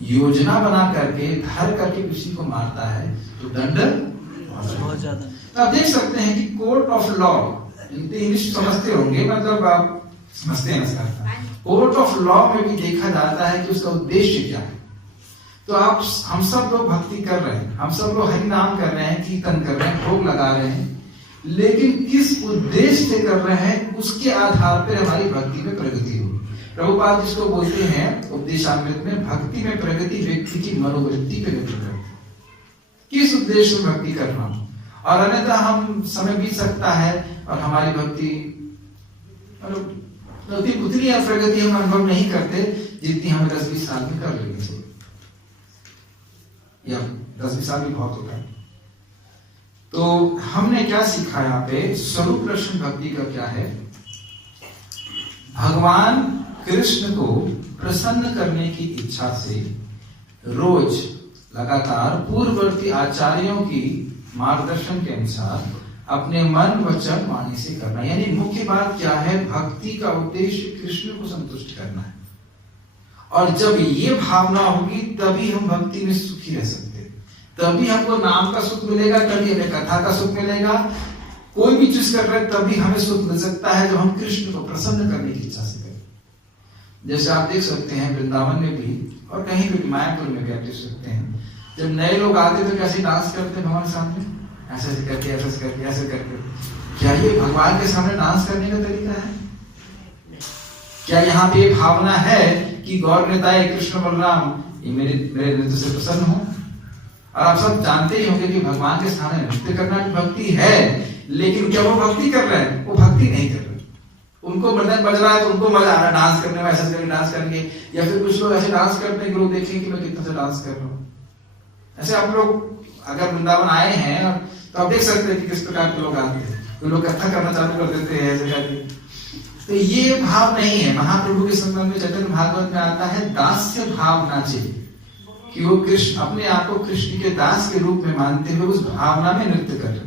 योजना बना करके धर करके किसी को मारता है तो दंड बहुत ज्यादा। तो आप देख सकते हैं कि कोर्ट ऑफ लॉ, इंग्लिश समझते होंगे, मतलब आप समझते हैं इसका, कोर्ट ऑफ लॉ में भी देखा जाता है कि उसका उद्देश्य क्या है। तो आप, हम सब लोग भक्ति कर रहे हैं, हम सब लोग हरि नाम कर रहे हैं, कीर्तन कर रहे हैं, भोग लगा रहे हैं, लेकिन किस उद्देश्य से कर रहे हैं उसके आधार पर हमारी भक्ति में प्रगति होगी। प्रभुपाद जिसको बोलते हैं उपदेशामृत में, भक्ति में प्रगति व्यक्ति की मनोवृत्ति पर निर्भर करती है, किस उद्देश्य से भक्ति कर रहा हूं। और अन्यथा हम समय बीत सकता है और हमारी भक्ति उतनी प्रगति हम अनुभव नहीं करते जितनी हमें 10-20 साल में कर लेनी चाहिए, या 10-20 साल भी बहुत होता है। तो हमने क्या सीखा यहाँ पे? स्वरूप दर्शन भक्ति का क्या है? भगवान कृष्ण को प्रसन्न करने की इच्छा से रोज लगातार पूर्ववर्ती आचार्यों की मार्गदर्शन के अनुसार अपने मन वचन वाणी से करना। यानी मुख्य बात क्या है? भक्ति का उद्देश्य कृष्ण को संतुष्ट करना है। और जब ये भावना होगी तभी हम भक्ति में सुखी रह सकते हैं, तभी हमको नाम का सुख मिलेगा, तभी हमें कथा का सुख मिलेगा। कोई भी चीज कर रहे हैं तभी हमें सुख मिल सकता है जब हम कृष्ण को प्रसन्न करने की इच्छा से करें। जैसे आप देख सकते हैं वृंदावन में भी और कहीं भी, मायापुर में भी आप देख सकते हैं, जब नए लोग आते तो कैसे डांस करते हैं भगवान के सामने, ऐसे करके, ऐसे करके, ऐसे करके। क्या ये भगवान के सामने डांस करने का तरीका है? क्या यहाँ पे भावना है कि गौर नेताए कृष्ण बलराम ये मेरे नृत्य से प्रसन्न हो? और आप सब जानते ही होंगे कि भगवान के सामने नृत्य करना भक्ति है, लेकिन क्या वो भक्ति कर रहे हैं? वो भक्ति नहीं कर रहे। उनको मृदंग बज रहा है तो उनको मजा आ रहा है डांस करने में, ऐसा करके डांस करेंगे। या फिर कुछ लोग ऐसे डांस करते हैं कि लोग देखेंगे कि मैं कितना से डांस कर रहा हूँ। ऐसे आप लोग अगर वृंदावन आए हैं तो आप देख सकते हैं कि किस प्रकार के लोग आते हैं। तो लोग कथा करना चालू कर देते हैं ऐसे करके। तो ये भाव नहीं है। महाप्रभु के संबंध में चैतन्य भागवत में आता है दास्य भाव नाचे, कि वो कृष्ण अपने आप को कृष्ण के दास के रूप में मानते हुए उस भावना में नृत्य कर रहे हैं।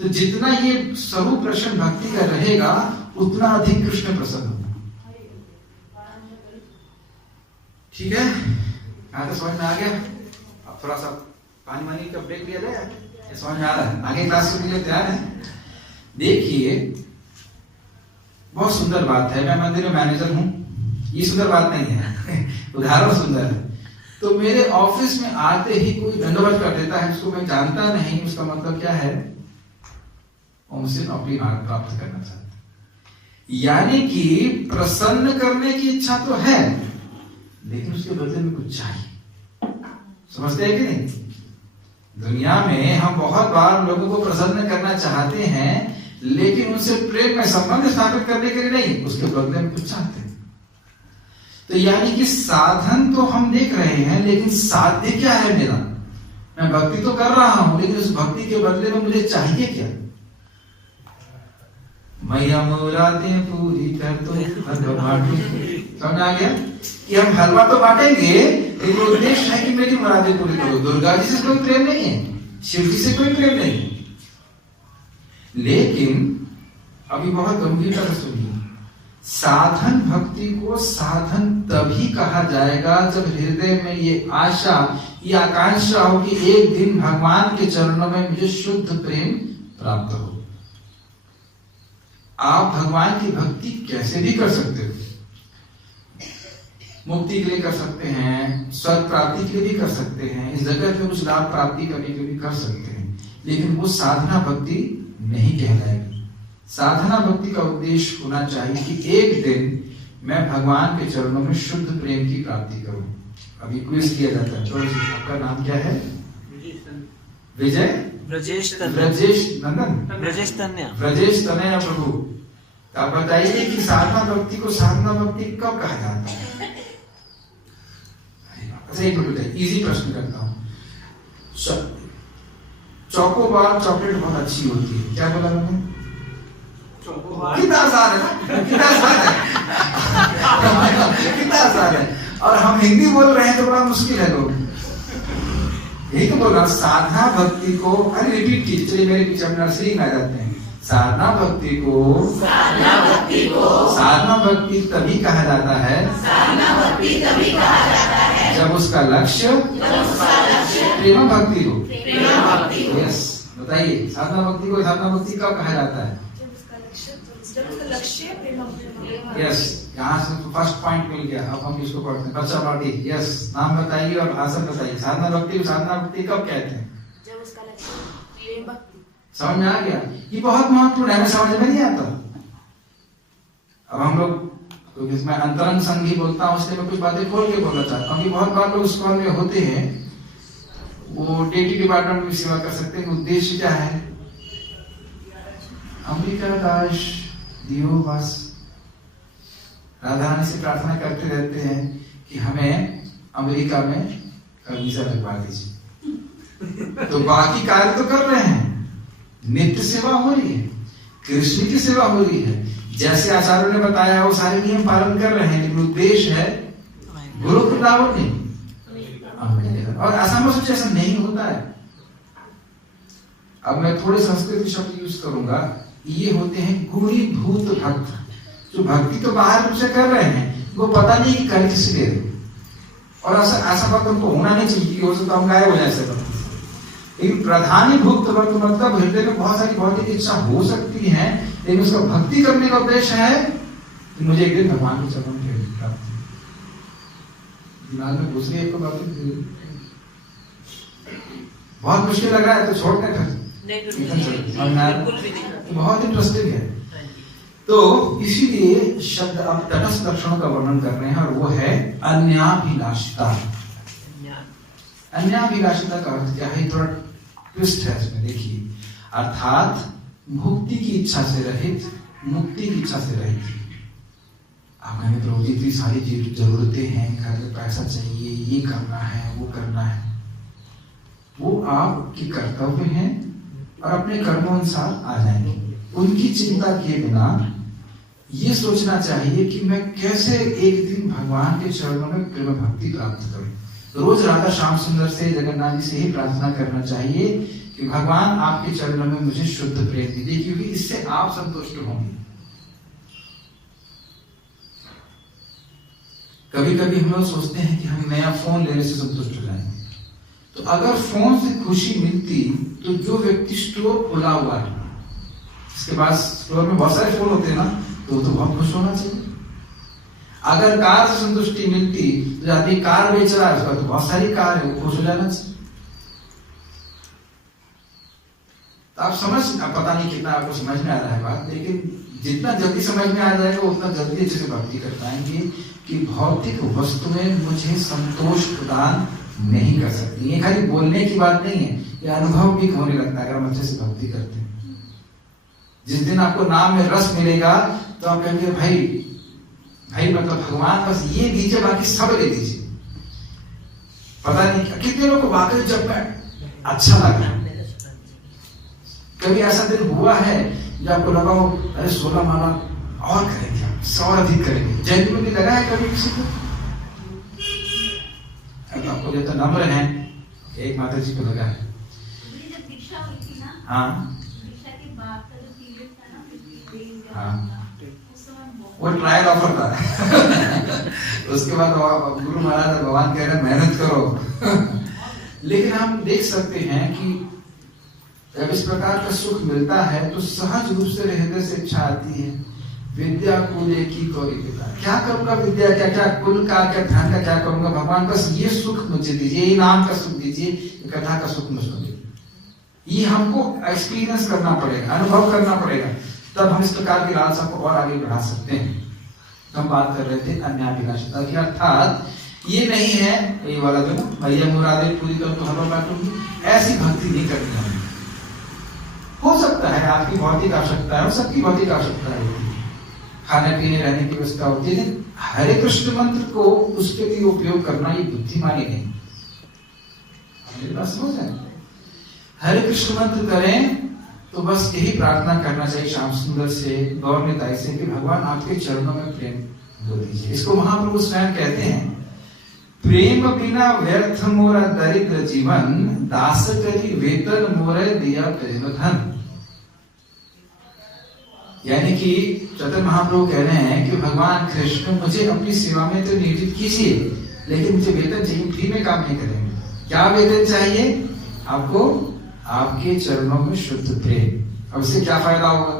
तो जितना ये स्वरूप दर्शन भक्ति का रहेगा उतना अधिक कृष्ण प्रसन्न होगा। ठीक है, यहाँ तो समझ में आ गया। अब थोड़ा सा पानी वानी का ब्रेक लिया जाए, समझ में आ रहा है? आगे क्लास के लिए तैयार है? देखिए बहुत सुंदर बात है, मैं मंदिर में मैनेजर हूं, ये सुंदर बात नहीं है उदाहरण सुंदर है। तो मेरे ऑफिस में आते ही कोई दंडवत कर देता है, उसको मैं जानता नहीं, उसका मतलब क्या है? वो मुझसे नौकरी प्राप्त करना चाहते हैं। यानी कि प्रसन्न करने की इच्छा तो है, लेकिन उसके बदले में कुछ चाहिए। समझते हैं कि नहीं? दुनिया में हम बहुत बार लोगों को प्रसन्न करना चाहते हैं, लेकिन उनसे प्रेम में संबंध स्थापित करने के लिए नहीं, उसके बदले में कुछ चाहते हैं। तो यानी कि साधन तो हम देख रहे हैं, लेकिन साध्य क्या है मेरा? मैं भक्ति तो कर रहा हूं, लेकिन उस भक्ति के बदले में मुझे चाहिए क्या? मैया मुरादें पूरी कर दो, समझ आ गया कि हम हलवा तो बांटेंगे, लेकिन उद्देश्य है कि मेरी मुरादें पूरी करो। दुर्गा जी से कोई प्रेम नहीं है, शिव जी से कोई प्रेम नहीं है। लेकिन अभी बहुत गंभीरता से सुनिए, साधन भक्ति को साधन तभी कहा जाएगा जब हृदय में ये आशा, ये आकांक्षा हो कि एक दिन भगवान के चरणों में मुझे शुद्ध प्रेम प्राप्त हो। आप भगवान की भक्ति कैसे भी कर सकते हो, मुक्ति के लिए कर सकते हैं, स्वर्ग प्राप्ति के लिए भी कर सकते हैं, इस जगत में कुछ लाभ प्राप्ति करने के लिए भी कर सकते हैं, लेकिन वो साधना भक्ति नहीं कहलाएगी। साधना भक्ति का उद्देश्य होना चाहिए कि एक दिन मैं भगवान के चरणों में शुद्ध प्रेम की प्राप्ति करूं। अभी क्विज किया जाता है, आपका नाम क्या है? विजय ब्रजेश तन्या। ब्रजेश नंदन, ब्रजेश तन्या। ब्रजेश तनया प्रभु। तो आप बताइए कि साधना भक्ति को साधना भक्ति कब कहा जाता है? अच्छा एक मिनट, इजी प्रश्न करता हूँ। चोकोबार चॉकलेट बहुत अच्छी होती है, क्या बोला मैंने? कितना आसान है, कितना आसान है, कितना आसान है। और हम हिंदी बोल रहे हैं तो बड़ा मुश्किल है लोग। यही तो बोल रहा हूं, साधना भक्ति को, अरे रिपीट कीजिए, चलिए मेरे पीछे अपना नर्सरी में आ जाते हैं। साधना भक्ति को साधना भक्ति तभी कहा जाता है जब उसका लक्ष्य प्रेम भक्ति हो। यस, बताइए साधना भक्ति को साधना भक्ति कब कहा जाता है? यस, यहाँ से फर्स्ट पॉइंट मिल गया। अब हम इसको पढ़ते हैं। बच्चा पार्टी, यस, नाम बताइए और भाषा बताइए। साधना भक्ति को साधना भक्ति कब कहते हैं? जब उसका लक्ष्य प्रेम भक्ति। समझ में आ गया? ये बहुत महत्वपूर्ण है, हमें समझ में नहीं आता। अब हम लोग तो इसमें अंतरंग संगी बोलता हूँ, उससे मैं कुछ बातें खोल के बोलना चाहता हूँ कि बहुत बार लोग स्कूल में होते हैं, वो डेटी डिपार्टमेंट में सेवा कर सकते हैं। उद्देश्य क्या है? अमेरिका दास दियो बस, राधा रानी से प्रार्थना करते रहते हैं कि हमें अमेरिका में वीजा लगवा दीजिए। तो बाकी कार्य तो कर रहे हैं, नित्य सेवा हो रही है, कृष्ण की सेवा हो रही है, जैसे आचार्यों ने बताया वो सारे नियम पालन कर रहे हैं, लेकिन उद्देश्य है गुरु वृंदावन नहीं। और असम में ऐसा नहीं होता है। अब मैं थोड़े संस्कृत शब्द यूज करूंगा। ये होते हैं गुणीभूत भक्त, जो भक्ति तो बाहर रूप से कर रहे हैं, वो पता नहीं कि कर किस लिए। और ऐसा भक्त हमको होना नहीं चाहिए कि हो सकता हम गायब हो जाए ऐसे। लेकिन प्रधानीभूत भक्त मतलब हृदय में बहुत सारी भौतिक इच्छा हो सकती है, लेकिन उसका भक्ति करने का उद्देश्य है कि मुझे एक दिन भगवान के चरणों में प्राप्ति। दिमाग में घुस गई आपको बातें? बहुत मुश्किल लग रहा है तो छोड़कर बहुत इंटरेस्टिंग है। तो इसीलिए शब्द अब तटस्थ लक्षणों का वर्णन कर रहे हैं, और वो है अन्याभिलाषिता। अन्याभिलाषिता का अर्थ क्या है? थोड़ा ट्विस्ट है इसमें, देखिए। अर्थात मुक्ति की इच्छा से रहित, मुक्ति की इच्छा से रहित। आप कहेंगे प्रभु जी इतनी सारी जरूरतें हैं, घर में पैसा चाहिए, ये करना है, वो करना है। वो आपके कर्तव्य हैं और अपने कर्मों-अनुसार आ जाएंगे। उनकी चिंता किए बिना ये सोचना चाहिए कि मैं कैसे एक दिन भगवान के चरणों में प्रेम भक्ति प्राप्त करूं। रोज राधा श्याम सुंदर से, जगन्नाथ जी से ही प्रार्थना करना चाहिए कि भगवान आपके चरणों में मुझे शुद्ध प्रेम दीजिए, क्योंकि इससे आप संतुष्ट होंगे। कभी कभी हम लोग सोचते हैं कि हम नया फोन लेने से संतुष्ट हो जाएंगे। तो अगर फोन से खुशी मिलती तो जो व्यक्ति स्टोर खुला हुआ है, इसके पास स्टोर में बहुत सारे फोन होते हैं ना, तो बहुत खुश होना चाहिए। अगर कार से संतुष्टि मिलती तो आदमी कार बेच रहा है, उसका तो बहुत सारी कार है, वो खुश हो जाना चाहिए। तो आप समझ, अब पता नहीं कितना आपको समझ में आ रहा है बात, लेकिन जितना जल्दी समझ में आ जाएगा उतना जल्दी अच्छे से भक्ति कर पाएंगे कि भौतिक वस्तुएं मुझे संतोष प्रदान नहीं कर सकती। ये खाली बोलने की बात नहीं है, ये अनुभव भी होने लगता है अगर हम अच्छे से भक्ति करते हैं। जिस दिन आपको नाम में रस मिलेगा तो आप कहेंगे भाई भाई मतलब भगवान बस ये दीजिए, बाकी सब ले दीजिए। पता नहीं कितने लोग को वाकई जब अच्छा लगा, कभी ऐसा दिन हुआ है जब आपको लगा हो अरे 16 माला और करेंगे, और अधिक करेंगे, जैन में भी लगा है कभी किसी को? अगर आपको जो तो नम्र है, एक माता जी को लगा है। जब दीक्षा हुई थी ना, हाँ दीक्षा के बाद का जो पीरियड था ना, हाँ उस समय वो ट्रायल ऑफर था। उसके बाद गुरु महाराज भगवान कह रहे मेहनत करो। लेकिन हम देख सकते हैं कि जब इस प्रकार का सुख मिलता है तो सहज रूप से हृदय से इच्छा आती है, विद्या कुल की गौरी पिता, क्या करूंगा विद्या, क्या क्या कुल का, क्या धन का, क्या करूंगा भगवान, बस ये सुख मुझे दीजिए, ये नाम का सुख दीजिए, कथा का सुख मुझको दीजिए। ये हमको एक्सपीरियंस करना पड़ेगा, अनुभव करना पड़ेगा, तब हम इस प्रकार की लालसा को और आगे बढ़ा सकते हैं। तो हम बात कर रहे थे अन्याभिलाषिता की, अर्थात ये नहीं है ये वाला जो ना भैया मुरादे पूरी करो तो हवा बांटूंगी, ऐसी भक्ति नहीं करनी हमें। हो सकता है आपकी भौतिक आवश्यकता है और सबकी भौतिक आवश्यकता है, खाने पीने रहने की व्यवस्था होती है, लेकिन हरे कृष्ण मंत्र को उसके लिए उपयोग करना ये बुद्धिमानी नहीं। मेरी बात समझ है? हरे कृष्ण मंत्र करें तो बस यही प्रार्थना करना चाहिए श्याम सुंदर से, गौर निताई से कि भगवान आपके चरणों में प्रेम दो दीजिए। इसको महाप्रभु स्वयं कहते हैं, प्रेम बिना व्यर्थ मोरा दरिद्र जीवन, दास करी वेतन मोरे दिया प्रेम धन। यानी कि चतुर महाप्रभु कह रहे हैं कि भगवान कृष्ण मुझे अपनी सेवा में तो नियोजित कीजिए, लेकिन मुझे वेतन चाहिए, फ्री में काम नहीं करेंगे। क्या वेतन चाहिए आपको? आपके चरणों में शुद्ध प्रेम। अब इससे क्या फायदा होगा?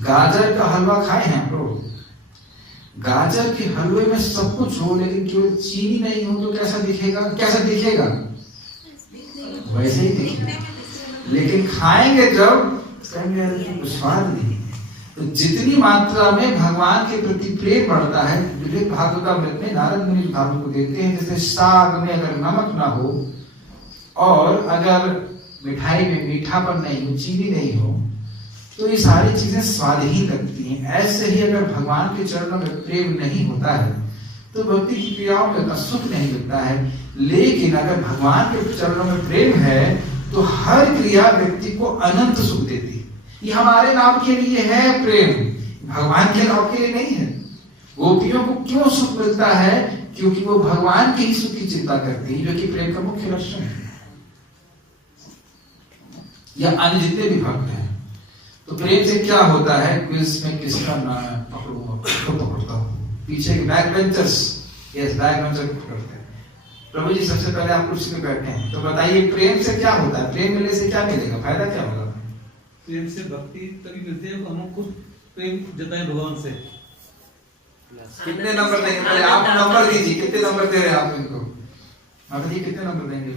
गाजर का हलवा खाए हैं आप लोग, गाजर के हलवे में सब कुछ हो लेकिन केवल चीनी नहीं हो तो कैसा दिखेगा? कैसा दिखेगा? वैसे ही दिखेगा, लेकिन खाएंगे जब स्वाद नहीं। तो जितनी मात्रा में भगवान के प्रति प्रेम बढ़ता है, भागवतामृत में नारद मुनि उदाहरण को देते हैं, जैसे साग में अगर नमक ना हो और अगर मिठाई में मीठापन नहीं हो, चीनी नहीं हो, तो ये सारी चीजें स्वादहीन लगती हैं। ऐसे ही अगर भगवान के चरणों में प्रेम नहीं होता है तो भक्ति की क्रियाओं में उतना सुख नहीं मिलता है। लेकिन अगर भगवान के चरणों में प्रेम है तो हर क्रिया व्यक्ति को अनंत सुख देती है। ये हमारे नाम के लिए है प्रेम, भगवान के नाम के लिए नहीं है। गोपियों को क्यों सुख मिलता है? क्योंकि वो भगवान के ही सुख की चिंता करती है, जो कि प्रेम का मुख्य लक्षण है। या अन्य जितने भी भक्त हैं, तो प्रेम से क्या होता है? क्विज में किसका नाम पकड़ता हूँ, पीछे के back benchers, yes back bencher को पकड़ते हैं। प्रभु जी सबसे पहले आप कुर्सी पे बैठे हैं, तो बताइए प्रेम से क्या होता है? प्रेम मिलने से क्या मिलेगा? फायदा क्या होगा? प्रेम से भक्ति तभी मिलती है, हम खुद प्रेम जताएं भगवान से। कितने नंबर देंगे? पहले आप नंबर दीजिए, कितने नंबर दे रहे हैं आप इनको? माता जी कितने नंबर देंगे?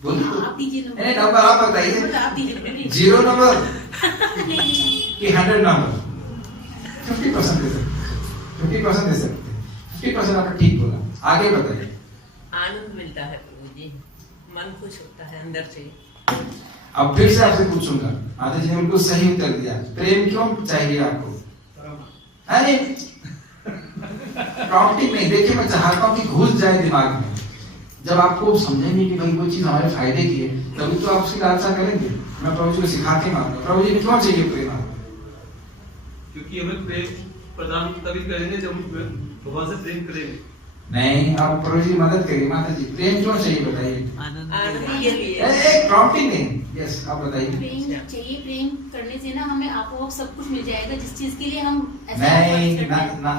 आप दीजिए नंबर आप बताइए। आप दीजिए 0 नंबर कि 100 नंबर? 50% दे सकते, 50% दे सकते, 50% आपने ठीक बोला। आगे बताइए। आनंद मिलता है प्रभु जी, मन खुश होता है अंदर से। अब फिर से आपसे पूछूंगा, माता जी ने बिल्कुल सही उत्तर दिया। प्रेम क्यों चाहिए आपको? अरे प्रॉपर्टी नहीं, देखिए मैं चाहता हूं कि घुस जाए दिमाग में। जब आपको समझेंगे कि भाई वो चीज हमारे फायदे की है, तभी तो आप उसकी लालसा करेंगे। मैं प्रभु जी को सिखा के मानूंगा। प्रभु जी क्यों चाहिए प्रेम आपको? क्योंकि हमें प्रेम प्रदान तभी करेंगे जब हम भगवान से प्रेम करेंगे। नहीं, आप प्रभु जी मदद करिए। माता जी प्रेम क्यों चाहिए बताइए? आनंद के लिए। प्रॉपर्टी नहीं, यस आप बताइए। प्रेम चाहिए, प्रेम करने से ना हमें आपको सब कुछ मिल जाएगा जिस चीज के लिए हम नहीं, ना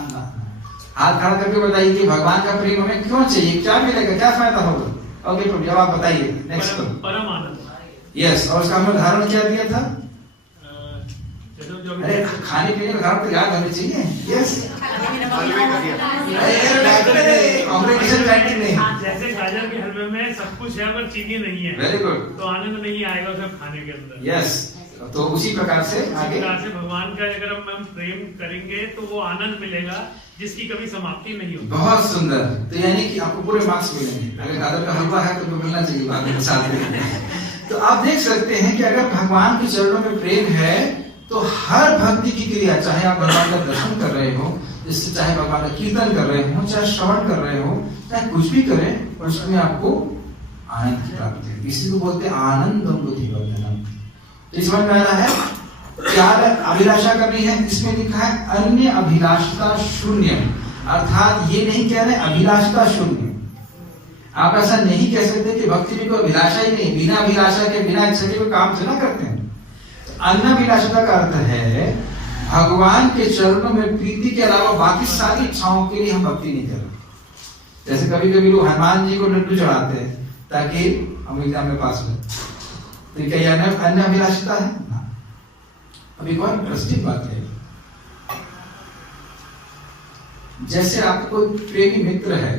हाथ खड़ा करके बताइए कि भगवान का प्रेम हमें क्यों चाहिए, क्या मिलेगा, क्या फायदा होगा? ओके प्रभु, अब आप बताइए। नेक्स्ट परम आनंद। यस, और उसका हमने उदाहरण क्या दिया था? जब अरे खाने पीने का घर तो याद होनी चाहिए। यस, हलवे का दिया। कॉम्बिनेशन डाइटिंग नहीं। जैसे गाजर के हलवे में सब कुछ है पर चीनी नहीं है, वेरी गुड, तो आनंद नहीं आएगा उसे खाने के अंदर। यस। तो उसी प्रकार से आगे से भगवान का अगर हम प्रेम करेंगे तो वो आनंद मिलेगा जिसकी कभी समाप्ति नहीं होगी। बहुत सुंदर। तो यानी कि आपको पूरे मार्क्स मिलेंगे। अगर गाजर का हलवा है तो मिलना चाहिए बाद में साथ में। तो आप देख सकते हैं कि अगर भगवान के चरणों में प्रेम है तो हर भक्ति की क्रिया, चाहे आप भगवान का दर्शन कर रहे हो, इससे चाहे भगवान का कीर्तन कर रहे हो, चाहे श्रवण कर रहे हो, चाहे कुछ भी करें, उसमें आपको आनंद की प्राप्ति है। इसी को बोलते हैं आनंदम बुद्धिवर्धनम। तो समझ में आ रहा है क्या अभिलाषा करनी है? इसमें लिखा है अन्य अभिलाषता शून्य, अर्थात ये नहीं कह रहे अभिलाषता शून्य। आप ऐसा नहीं कह सकते कि भक्ति में कोई अभिलाषा ही नहीं, बिना अभिलाषा के बिना इच्छा के कोई काम थोड़ा करते हैं। तो अन्य अभिलाषता का अर्थ है भगवान के चरणों में प्रीति के अलावा बाकी सारी इच्छाओं के लिए हम भक्ति नहीं कर रहे। जैसे कभी कभी लोग हनुमान जी को लड्डू चढ़ाते हैं ताकि हम एग्जाम में पास हो, तो क्या अन्य अभिलाषिता है ना? अब एक और इंटरेस्टिंग बात है, जैसे आपको कोई प्रेमी मित्र है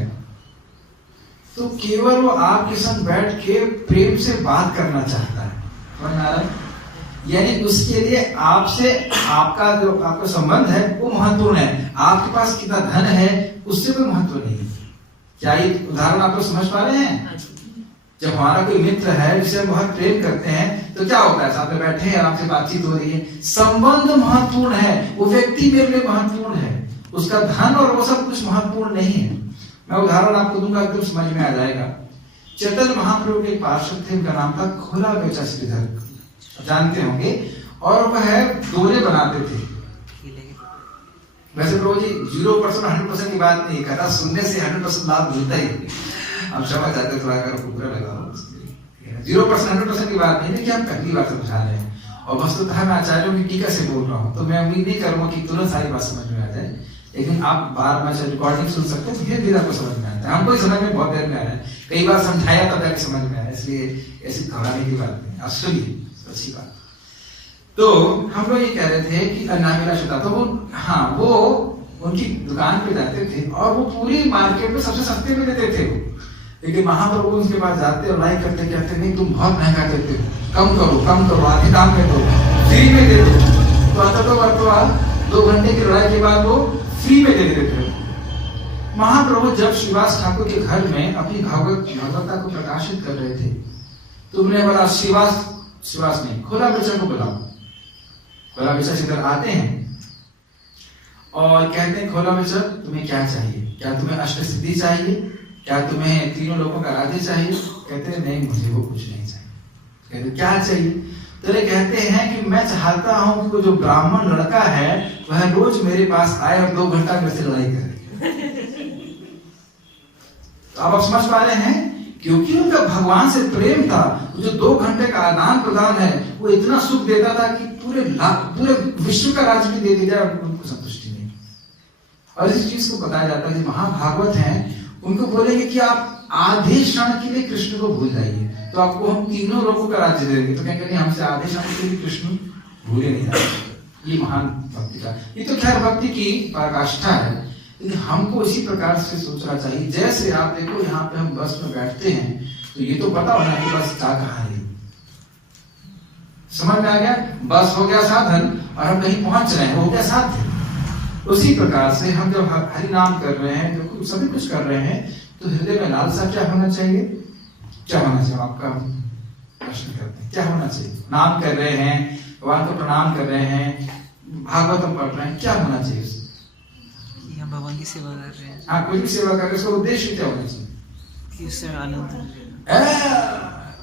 तो केवल वो आपके संग बैठ के प्रेम से बात करना चाहता है, यानी उसके लिए आपसे आपका जो आपका संबंध है वो महत्वपूर्ण है। आपके पास कितना धन है उससे कोई महत्व नहीं है। क्या ये उदाहरण आप लोग समझ पा रहे हैं? जब हमारा कोई मित्र है जिसे हम बहुत प्रेम करते हैं तो क्या होता है, साथ में बैठे हैं, आराम से बातचीत हो रही है, संबंध महत्वपूर्ण है, वो व्यक्ति मेरे लिए महत्वपूर्ण है, उसका धन और वो सब कुछ महत्वपूर्ण नहीं है। मैं उदाहरण आपको दूंगा, एकदम समझ में आ जाएगा। चैतन्य महाप्रभु के एक पार्षद थे, उनका नाम था खोला बेचा श्रीधर, जानते होंगे, और वह दोरे बनाते थे। वैसे प्रभु जी 0% 100% की बात नहीं कहता, सुनने से 100% लाभ मिलता ही। हम समझ जाते थोड़ा कर बुरा लगा 0% 100% की बात नहीं है कि हम पहली बार समझा रहे हैं। और वस्तुतः मैं आचार्यों की टीका से बोल रहा हूँ, तो मैं उम्मीद नहीं करूंगा कि तुरंत सारी बात समझ में आ जाए, लेकिन आप बार बार रिकॉर्डिंग सुन सकते हैं, धीरे धीरे आपको समझ में आता है। हमको समझ में बहुत देर में आ रहा है, कई बार समझाया तब जाके समझ में आया, इसलिए ऐसी घबराने की बात नहीं। आप सुनिए अच्छी बात। तो हम लोग ये कह रहे थे कि अनाभिलाषिता, तो वो हाँ वो उनकी दुकान पे जाते थे और वो पूरी मार्केट में सबसे सस्ते में देते थे, लेकिन महाप्रभु उनके पास जाते और लाइक करते, कहते नहीं तुम बहुत महंगा देते हो, कम करो, आधे दाम में दो, फ्री में दे दो। तो आता तो वर्तमान 2 घंटे की लड़ाई के बाद वो फ्री में दे देते थे। महाप्रभु जब श्रीवास ठाकुर के घर में अपनी भागवता को प्रकाशित कर रहे थे तो उन्होंने बोला श्रीवास नहीं, खोला बेचा को बुलाओ। खोला बेचा इधर आते हैं और कहते हैं खोला बेचा तुम्हें क्या चाहिए? क्या तुम्हें अष्ट सिद्धि चाहिए? क्या तुम्हें तीनों लोगों का राज्य चाहिए? कहते हैं नहीं मुझे वो कुछ नहीं चाहिए। कहते क्या चाहिए? तो ये कहते हैं कि मैं चाहता हूं कि वो जो ब्राह्मण लड़का है वह रोज मेरे पास आए और 2 घंटा मेरे से लड़ाई करे। तो अब आप समझ पा रहे हैं, क्योंकि उनका भगवान से प्रेम था, जो 2 घंटे का आदान प्रदान है वो इतना सुख देता था कि पूरे विश्व का राज्य भी दे दिया जाए, उनको संतुष्टि नहीं। और इस चीज को बताया जाता है कि महाभागवत हैं, उनको बोलेंगे कि आप आधे क्षण के लिए कृष्ण को भूल जाइए तो आपको हम तीनों लोगों का राज्य देंगे। तो कहेंगे नहीं, हमसे आधे क्षण के लिए कृष्ण भूले नहीं जाते। ये महान भक्ति का, ये तो खैर भक्ति की पराकाष्ठा है, लेकिन हमको इसी प्रकार से सोचना चाहिए। जैसे आप देखो यहाँ पे हम बस में बैठते हैं तो ये तो पता होना कि बस जा कहाँ है, समझ में आ गया? बस हो गया साधन और हम कहीं पहुंच रहे हैं, हो गया साध्य। उसी प्रकार से हम जब हरि नाम कर रहे हैं, जो सभी कुछ कर रहे हैं, तो हृदय में लालसा क्या होना चाहिए? क्या होना चाहिए? आपका प्रश्न करते हैं, क्या होना चाहिए? नाम कर रहे हैं, भगवान को प्रणाम कर रहे हैं, भागवतम पढ़ रहे हैं, क्या होना चाहिए? कि हम भगवान की सेवा कर रहे हैं। हाँ, कोई भी सेवा कर रहे हैं, उसका उद्देश्य क्या होना चाहिए? कि उससे आनंद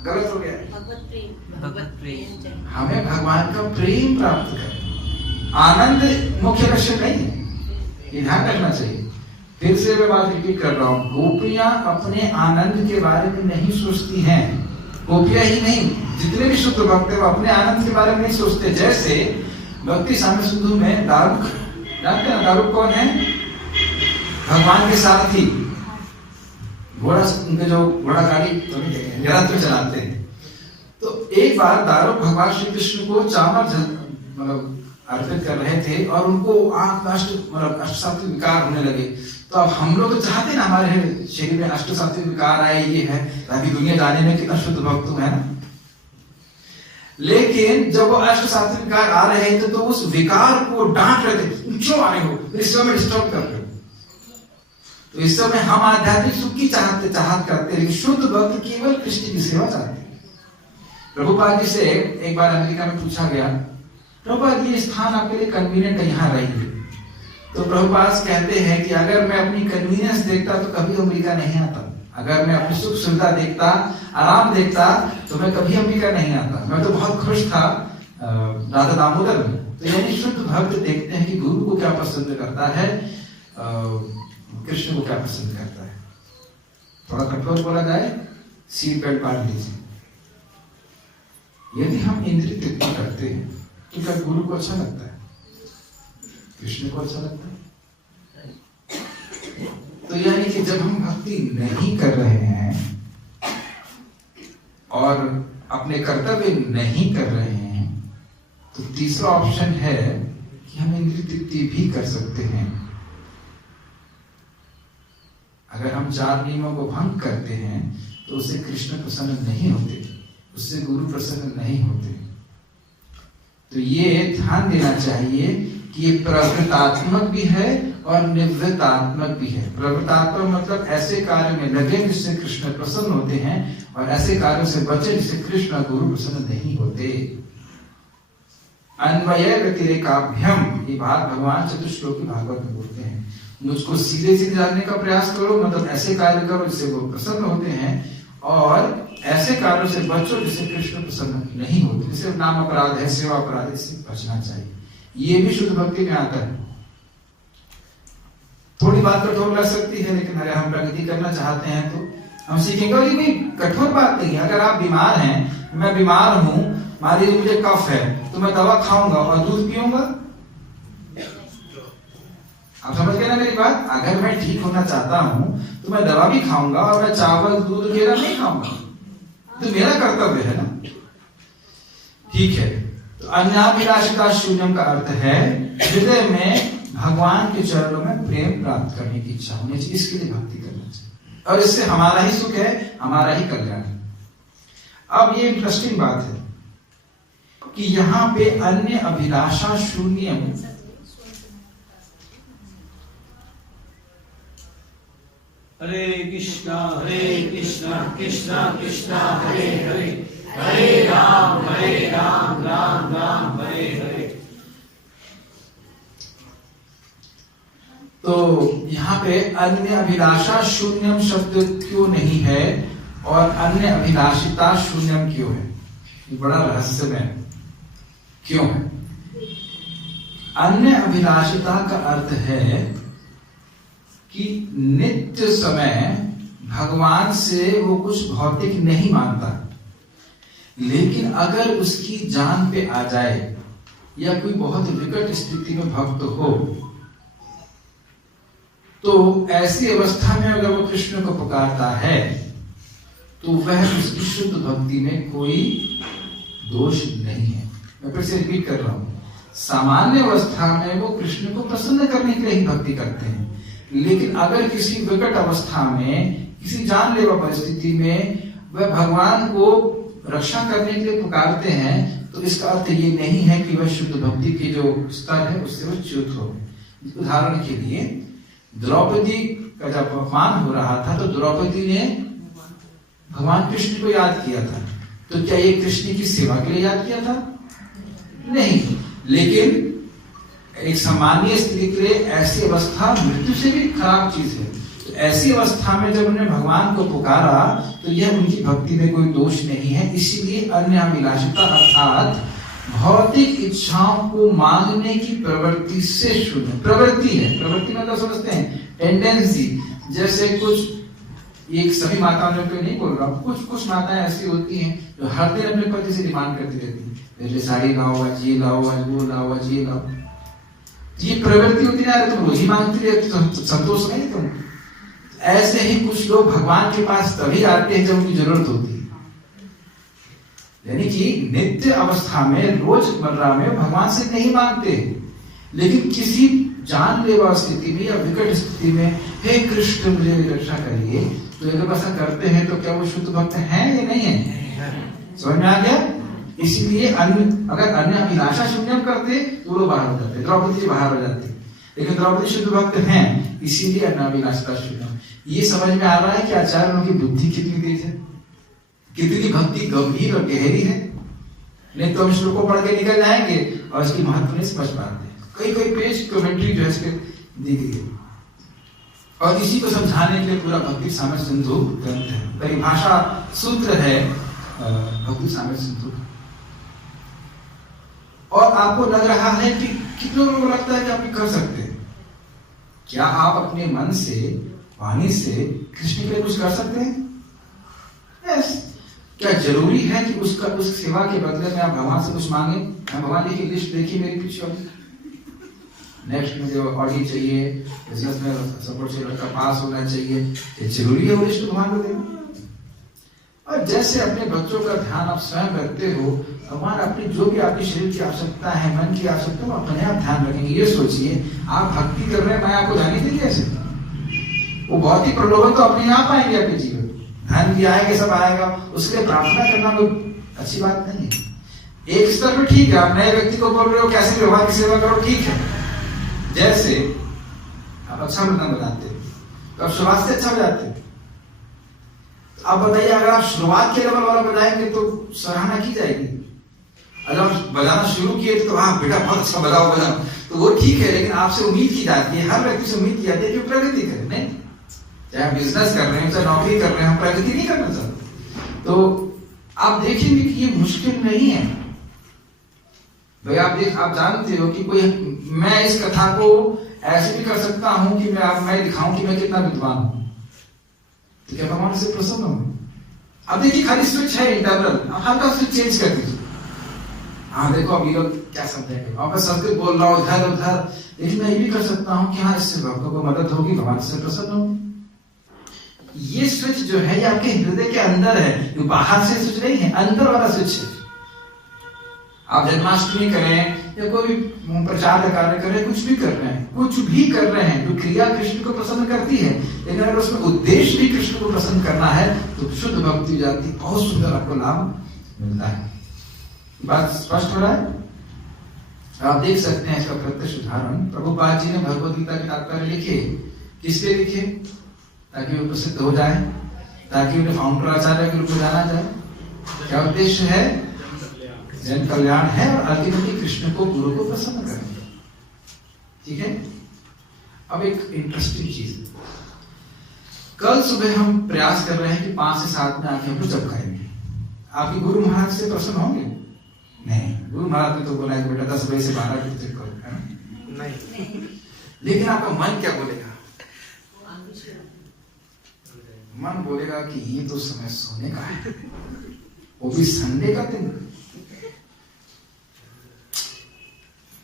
गलत हो गया। भगवत प्रेम, हमें भगवान का प्रेम प्राप्त करें, आनंद मुख्य लक्ष्य नहीं है, ये ध्यान रखना चाहिए। फिर से मैं बात रिपीट कर रहा हूँ, गोपियां अपने आनंद के बारे में नहीं सोचती हैं। गोपियां ही नहीं, जितने भी शुद्ध भक्त हैं वो अपने आनंद के बारे में नहीं सोचते। जैसे भक्ति साम्य सिंधु में दारुक, जानते हैं दारुक कौन है? भगवान के सारथी, घोड़ा, उनके जो घोड़ा गाड़ी निरंतर चलाते हैं। तो एक बार दारुक भगवान श्री कृष्ण को चावल मतलब अर्पित कर रहे थे और उनको अष्ट सात्विक विकार होने लगे। तो अब हम लोग तो चाहते ना हमारे शरीर में अष्ट सात्विक विकार आए, ये है ताकि दुनिया जाने में कितना शुद्ध भक्त है ना। लेकिन जब वो अष्ट सात्विक विकार आ रहे थे तो उस विकार को डांट रहे थे, क्यों आए हो, इस समय डिस्टर्ब कर रहे हो। तो इस समय हम आध्यात्मिक सुख की चाहत करते हैं, शुद्ध भक्त केवल कृष्ण की सेवा चाहते हैं। प्रभुपाद जी से एक बार अमेरिका में पूछा गया, प्रभुपाद ये स्थान आपके लिए कन्वीनियंट है, यहाँ रहिए। तो प्रभुपाद कहते हैं कि अगर मैं अपनी कन्वीनियंस देखता तो कभी अमेरिका नहीं आता, अगर मैं अपनी सुख सुविधा देखता, आराम देखता, तो मैं कभी अमेरिका नहीं आता। मैं तो बहुत खुश था राधा दामोदर में। तो यानी शुद्ध भक्त देखते हैं कि गुरु को क्या पसंद करता है, कृष्ण को क्या पसंद करता है। थोड़ा कठोर बोला जाए, सीट बेल्ट बांध लीजिए। यदि हम इंद्रिय तृप्ति करते हैं तो क्या गुरु को अच्छा लगता है, कृष्ण को अच्छा लगता है? तो यानी कि जब हम भक्ति नहीं कर रहे हैं और अपने कर्तव्य नहीं कर रहे हैं, तो तीसरा ऑप्शन है कि हम इंद्रिय तृप्ति भी कर सकते हैं। अगर हम 4 नियमों को भंग करते हैं तो उससे कृष्ण प्रसन्न नहीं होते, उससे गुरु प्रसन्न नहीं होते। तो ये ध्यान देना चाहिए कि ये प्रवृत्तात्मक भी है और निवृत्तात्मक भी है। प्रवृत्तात्मक मतलब ऐसे कार्य में लगे जिससे कृष्ण प्रसन्न होते हैं, और ऐसे कार्यों से बचे जिससे कृष्ण और गुरु प्रसन्न नहीं होते। अन्वय व्यतिरेकाभ्यम, ये बात भगवान चतुश्लोकी भागवत में बोलते हैं। मुझको सीधे सीधे जानने का प्रयास करो, मतलब ऐसे कार्य करो जिससे वो प्रसन्न होते हैं, और ऐसे कार्यों से बचो जिससे कृष्ण प्रसन्न नहीं होते। जैसे नाम अपराध है, सेवा अपराध, इससे बचना चाहिए। ये भी शुद्ध भक्ति में आता है। थोड़ी बात कठोर लग सकती है, लेकिन अगर हम प्रगति करना चाहते हैं तो हम सीखेंगे। और ये कोई कठोर बात नहीं है। अगर आप बीमार हैं, मैं बीमार हूं, मान लीजिए मुझे कफ है, तो मैं दवा खाऊंगा और दूध पीऊंगा। आप समझ गए ना मेरी बात? अगर मैं ठीक होना चाहता हूं तो मैं दवा भी खाऊंगा और मैं चावल दूध वगैरह नहीं खाऊंगा, तो मेरा कर्तव्य है ना। ठीक है, तो अन्याभिलाषिता शून्यम का अर्थ है हृदय में भगवान के चरणों में प्रेम प्राप्त करने की इच्छा होनी चाहिए। इसके लिए भक्ति करना चाहिए, और इससे हमारा ही सुख है, हमारा ही कल्याण है। अब ये इंटरेस्टिंग बात है कि यहाँ पे अन्य अभिलाषा शून्यम, हरे कृष्णा कृष्णा कृष्णा हरे हरे, हरे राम राम राम हरे हरे। तो यहाँ पे अन्य अभिलाषा शून्यम शब्द क्यों नहीं है और अन्य अभिलाषिता शून्यम क्यों है? ये बड़ा रहस्यमय क्यों है? अन्य अभिलाषिता का अर्थ है कि नित्य समय भगवान से वो कुछ भौतिक नहीं मानता, लेकिन अगर उसकी जान पे आ जाए या कोई बहुत विकट स्थिति में भक्त हो, तो ऐसी अवस्था में अगर वो कृष्ण को पुकारता है तो वह उसकी शुद्ध भक्ति में कोई दोष नहीं है। मैं फिर से रिपीट कर रहा हूं, सामान्य अवस्था में वो कृष्ण को प्रसन्न करने के लिए ही भक्ति करते हैं, लेकिन अगर किसी विकट अवस्था में, किसी जानलेवा परिस्थिति में वह भगवान को रक्षा करने के लिए पुकारते हैं, तो इसका अर्थ ये नहीं है कि वह शुद्ध भक्ति के जो स्तर है उससे वह च्युत हो। उदाहरण के लिए द्रौपदी का जब अपमान हो रहा था तो द्रौपदी ने भगवान कृष्ण को याद किया था, तो क्या ये कृष्ण की सेवा के लिए याद किया था? नहीं, लेकिन एक सामान्य स्त्री के लिए ऐसी अवस्था मृत्यु से भी खराब चीज है। तो ऐसी अवस्था में जब उन्होंने भगवान को पुकारा तो यह उनकी भक्ति में कोई दोष नहीं है। इसीलिए अन्य अभिलाषिता अर्थात भौतिक इच्छाओं को मांगने की प्रवृत्ति से शून्य। प्रवृत्ति है, प्रवृत्ति मतलब समझते हैं टेंडेंसी। जैसे कुछ, एक सभी माताओं पे नहीं बोल रहा हूँ, कुछ माताएं ऐसी होती हैं जो हर दिन अपने पति से डिमांड करती रहती है, मेरे साड़ी लाओ आज, ये लाओ आज, वो लाओ आज, ये लाओ। ये प्रवृत्ति होती है, तुम रोज ही मांगती रहती तो संतोष नहीं तुम। ऐसे ही कुछ लोग भगवान के पास तभी आते हैं जब उनकी जरूरत होती है, यानी कि नित्य अवस्था में रोजमर्रा में भगवान से नहीं मांगते, लेकिन किसी जानलेवा स्थिति में या विकट स्थिति में हे कृष्ण मुझे रक्षा करिए, तो अगर ऐसा करते हैं तो क्या वो शुद्ध भक्त हैं या नहीं है? समझ में आ गया? इसीलिए अगर अन्य अभिलाषा शून्यम करते तो वो बाहर हो जाते, द्रौपदी जी बाहर हो जाती, लेकिन द्रौपदी शुद्ध भक्त हैं, इसीलिए अन्य अभिलाषा शून्यम। ये समझ में आ रहा है कि आचार्यों की बुद्धि कितनी तेज है, कितनी भक्ति गंभीर और गहरी है। नहीं तो हम श्लोकों पढ़ के निकल जाएंगे और इसकी महत्व नहीं समझ पाते। कई कई पेज कमेंट्री जो है इसके दी गई है, और इसी को समझाने के लिए पूरा भक्ति सामर्थ्य सिंधु ग्रंथ है, परिभाषा सूत्र है भक्ति सामर्थ्य सिंधु। और आपको लग रहा है कि कितने लोगों को लगता है कि आप ये कर सकते हैं? क्या आप अपने मन से, वाणी से कृष्ण के लिए कुछ कर सकते हैं? यस। क्या जरूरी है कि उसका उस सेवा के बदले में आप भगवान से कुछ मांगे? भगवान की लिस्ट देखिए मेरी पीछे, नेक्स्ट मुझे ऑडी चाहिए, बिजनेस में सपोर्ट चाहिए, लड़का पास होना चाहिए, ये जरूरी है वो लिस्ट भगवान को देना? और जैसे अपने बच्चों का ध्यान आप स्वयं रखते हो, भगवान अपनी जो भी आपके शरीर की आवश्यकता है, मन की आवश्यकता है, अपने आप ध्यान रखेंगे। ये सोचिए आप भक्ति कर रहे हैं, मैं आपको जानी थी कैसे? वो बहुत ही प्रलोभन तो अपने आप आएंगे आपके जीवन, धन भी आएंगे, सब आएगा, उसके लिए प्रार्थना करना कोई अच्छी बात नहीं है। एक स्तर पर ठीक है, आप नए व्यक्ति को बोल रहे हो कैसे भगवान की सेवा करो, ठीक है। जैसे आप अच्छा मृदंग बजाते तो आप शुरुआत से अच्छा बजाते, आप बताइए अगर आप शुरुआत के लेवल वाला बजाएंगे तो सराहना की जाएगी। अगर आप बजाना शुरू किए तो हाँ बेटा बहुत अच्छा बजाओ, तो वो ठीक है, लेकिन आपसे उम्मीद की जाती है, हर व्यक्ति से उम्मीद की जाती है कि प्रगति करे। नहीं, चाहे आप बिजनेस कर रहे हैं, चाहे नौकरी कर रहे हैं, हम प्रगति नहीं करना चाहते। तो आप देखेंगे कि ये मुश्किल नहीं है भाई। आप जानते हो कि कोई, मैं इस कथा को ऐसे भी कर सकता हूं कि मैं दिखाऊं कि मैं कितना विद्वान हूं, तो क्या भगवान से प्रसन्न हूं? अब देखिए खाली स्विच है इंटरनल, आप हल्का स्विच चेंज कर दीजिए। हाँ देखो अब ये लोग क्या समझेंगे, और मैं संस्कृत बोल रहा हूँ इधर उधर, लेकिन मैं ये भी कर सकता हूँ कि हाँ इससे भक्तों को मदद होगी, भगवान से प्रसन्न होंगे। ये स्विच जो है ये आपके हृदय के अंदर है, ये बाहर से स्विच नहीं है, अंदर वाला स्विच है। आप जन्माष्टमी करें या कोई प्रचार का कार्य करें, कुछ भी कर रहे हैं, कुछ भी कर रहे हैं, तो क्रिया कृष्ण को प्रसन्न करती है, लेकिन अगर उसमें उद्देश्य भी कृष्ण को प्रसन्न करना है तो शुद्ध भक्ति हो जाती, बहुत सुंदर आपको लाभ मिलता है। बात स्पष्ट हो रहा है? आप देख सकते हैं इसका प्रत्यक्ष उदाहरण प्रभुपाद जी ने भगवद गीता के तात्पर्य लिखे। किस लिए लिखे? ताकि वो प्रसिद्ध हो जाए, ताकि उन्हें फाउंडर आचार्य के रूप में जाना जाए। क्या उद्देश्य है? जन कल्याण है, और अल्टीमेटली कृष्ण को, गुरु को प्रसन्न करना। ठीक है। अब एक इंटरेस्टिंग चीज, कल सुबह हम प्रयास कर रहे हैं कि 5 से 7 में आके हम लोग चपकाएंगे। आपके गुरु महाराज से प्रसन्न होंगे? नहीं, गुरु महाराज ने तो बोला कि बेटा 10 बजे से 12 बजे तक करो, है ना? नहीं। लेकिन आपका मन क्या बोलेगा? मन बोलेगा कि ये तो समय सोने का है, वो भी संडे का दिन,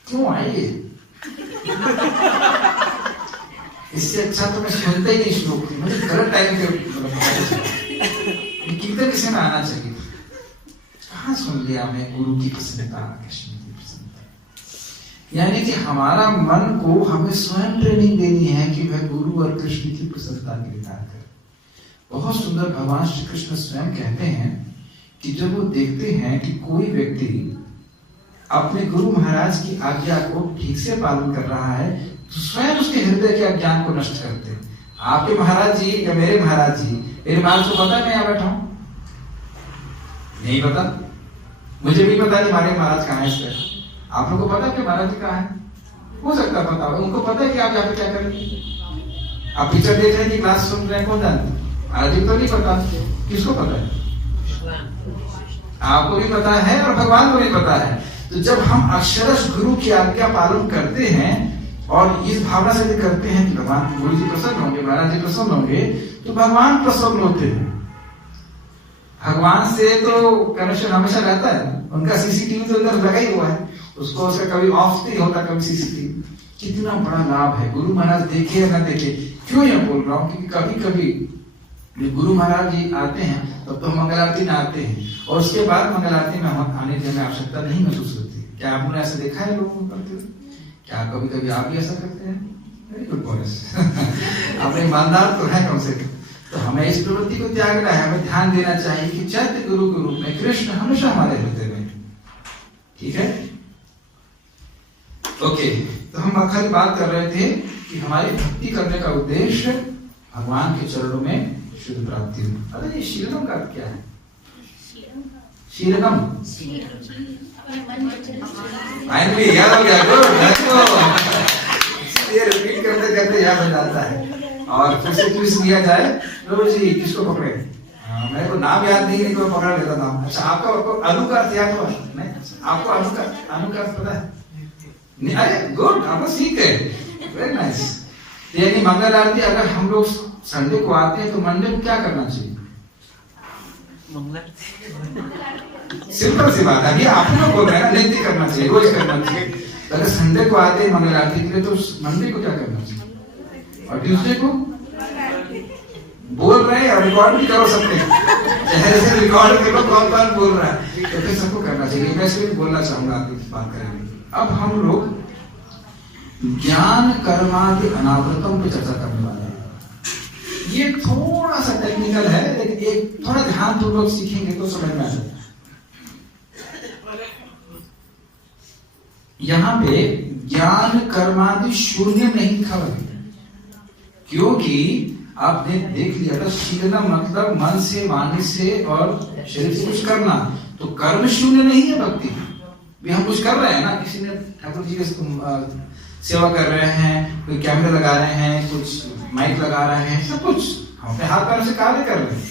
क्यों आएंगे? इससे अच्छा तो मैं सुनता ही नहीं श्लोक, मुझे गलत टाइम पे कीर्तन किसी में आना चाहिए। कहाँ सुन लिया मैं गुरु की प्रसन्नता, कृष्ण की प्रसन्नता। यानी कि हमारा मन को हमें स्वयं ट्रेनिंग देनी है कि वह गुरु और कृष्ण की प्रसन्नता के लिए कार्य करे। बहुत सुंदर भगवान श्री कृष्ण स्वयं कहते हैं कि जब वो देखते हैं कि कोई व्यक्ति अपने गुरु महाराज की आज्ञा को ठीक से पालन कर रहा है, तो स्वयं उसके हृदय के अज्ञान को नष्ट करते हैं। आपके महाराज जी या मेरे महाराज जी, मेरे महाराज को पता है मैं यहाँ बैठा हूं? नहीं पता। मुझे भी पता नहीं हमारे महाराज कहाँ है। इस आप लोगों को पता है कि महाराज जी कहाँ है? हो सकता है पता हो, उनको पता है कि आप यहाँ पे क्या करेंगे। आप पिक्चर देख रहे हैं कि क्लास सुन रहे हैं, कौन जानते? महाराज जी तो नहीं पता, किसको पता है? आपको भी पता है और भगवान को भी पता है। तो जब हम अक्षरश गुरु की आज्ञा पालन करते हैं और इस भावना से करते हैं कि भगवान, गुरु जी प्रसन्न होंगे, महाराज जी प्रसन्न होंगे, तो भगवान प्रसन्न होते हैं। भगवान से तो कनेक्शन हमेशा रहता है, उनका सीसीटीवी तो अंदर लगा ही हुआ है, उसको उसका कभी ऑफ नहीं होता, कभी सीसीटीवी। कितना बड़ा लाभ है, गुरु महाराज देखे या ना देखे। क्यों यह बोल रहा हूं? क्योंकि कभी कभी जब गुरु महाराज जी आते हैं तब तो हम मंगल आरती में आते हैं, और उसके बाद मंगल आरती में हम आने की हमें आवश्यकता नहीं महसूस होती। क्या आपने ऐसा देखा है लोगों को करते हुए? क्या कभी कभी आप भी ऐसा करते हैं? Very good bonus. अपने ईमानदार तो है कम से कम। तो हमें इस प्रवृत्ति को त्यागना है, हमें ध्यान देना चाहिए कि चैत्य गुरु के रूप में कृष्ण हमेशा हमारे हृदय में। ठीक है, ओके। तो हम खाली बात कर रहे थे कि हमारी भक्ति करने का उद्देश्य भगवान के चरणों में शुद्ध प्राप्ति हो। अरे ये शीलम का क्या है? शीलम फाइनली याद हो गया। ये रिपीट करते करते याद हो जाता है। और फिर से क्विज दिया जाए, प्रभु जी किसको पकड़े? मेरे को नाम याद नहीं, तो पकड़ लेता नाम। अच्छा, आपको अनु का अर्थ याद हुआ? नहीं, आपको अनु का अर्थ पता है? नहीं, अरे गुड, आप सीख गए, वेरी नाइस। यानी मंगल आरती अगर हम लोग संडे को आते हैं तो मंडे को क्या करना चाहिए? सिंपल सी बात है, अभी आप लोग बोल रहे हैं ना, नित्य करना चाहिए, रोज करना चाहिए। अगर संडे को आते हैं मंगल आरती के लिए तो मंडे को क्या करना चाहिए? और ट्यूसडे को बोल रहे हैं, और रिकॉर्ड भी करो सकते हैं, चेहरे से रिकॉर्ड करो कौन कौन बोल रहा है, तो फिर सबको करना चाहिए। मैं इसलिए बोलना चाहूंगा, आपकी बात करेंगे। अब हम लोग ज्ञान कर्मादि अनावृतम पे चर्चा करने वाले हैं। ये थोड़ा सा टेक्निकल है, लेकिन एक थोड़ा ध्यान तो लोग सीखेंगे तो समझ में आ जाएगा। यहाँ पे ज्ञान कर्मादि शून्य नहीं लिखा हुआ है, क्योंकि आपने देख लिया था शीलम मतलब मन से, वाणी से और शरीर से कुछ करना। तो कर्म शून्य नहीं है भक्ति भी। हम कुछ कर रहे हैं ना, किसी ने ठाकुर जी के सेवा कर रहे हैं, कोई कैमरे लगा रहे हैं, कुछ माइक लगा रहे हैं, सब कुछ हम अपने हाथ पैर से कार्य कर रहे हैं।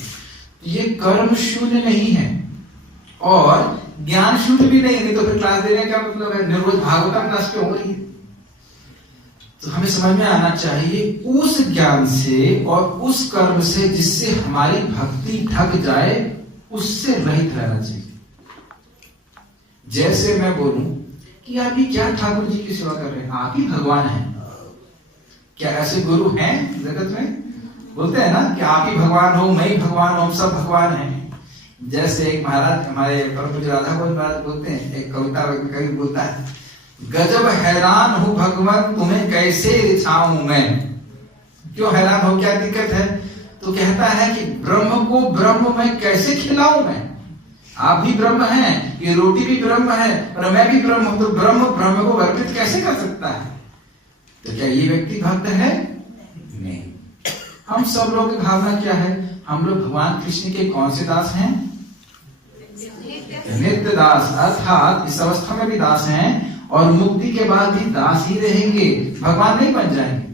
ये कर्म शून्य नहीं है और ज्ञान शून्य भी नहीं है। तो फिर क्लास देने का मतलब है निर्रोध भागवतम क्लास पे हो रही है। तो हमें समझ में आना चाहिए उस ज्ञान से और उस कर्म से जिससे हमारी भक्ति ढक जाए, उससे रहित रहना चाहिए। जैसे मैं बोलूं कि आप ही क्या ठाकुर जी की सेवा कर रहे हैं, आप ही भगवान हैं। क्या ऐसे गुरु हैं जगत में? बोलते हैं ना कि आप ही भगवान हो, मैं ही भगवान हूं, हम सब भगवान हैं। जैसे एक महाराज हमारे परम पूज्य राधा गोविंद महाराज बोलते हैं, एक कविता कवि बोलता है, गजब हैरान हूं भगवान तुम्हें कैसे रिझाऊं मैं। क्यों हैरान हो, क्या दिक्कत है? तो कहता है कि ब्रह्म को ब्रह्म मैं कैसे खिलाऊं मैं। आप भी ब्रह्म हैं, ये रोटी भी ब्रह्म है, और मैं भी ब्रह्म हूं, तो ब्रह्म ब्रह्म को अर्पित कैसे कर सकता है? तो क्या ये व्यक्ति भक्त है? नहीं। हम सब लोगों की भावना क्या है? हम लोग भगवान कृष्ण के कौन से दास हैं? नित्य दास, अर्थात इस अवस्था में भी दास हैं और मुक्ति के बाद भी दास ही रहेंगे, भगवान नहीं बन जाएंगे।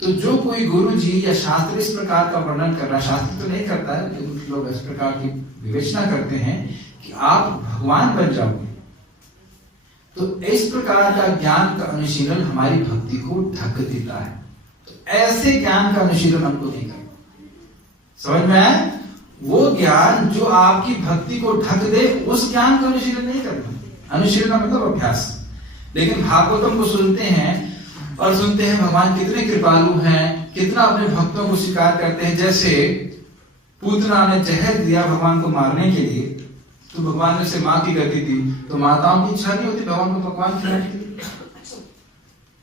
तो जो कोई गुरु जी या शास्त्र इस प्रकार का वर्णन कर रहा है, शास्त्र तो नहीं करता है, लेकिन लोग इस प्रकार की विवेचना करते हैं कि आप भगवान बन जाओगे, तो इस प्रकार का ज्ञान का अनुशीलन हमारी भक्ति को ढक देता है। तो ऐसे ज्ञान का अनुशीलन हमको नहीं करना। समझ में आया? वो ज्ञान जो आपकी भक्ति को ढक दे, उस ज्ञान का अनुशीलन नहीं करना। अनुशीलन मतलब अभ्यास। लेकिन भागवतम को सुनते हैं और सुनते हैं भगवान कितने कृपालु हैं, कितना अपने भक्तों को स्वीकार करते हैं। जैसे पूतना ने जहर दिया भगवान को मारने के लिए, तो भगवान ने से मां की गति दी, तो माताओं की इच्छा नहीं होती भगवान को पकवान खिलाने की।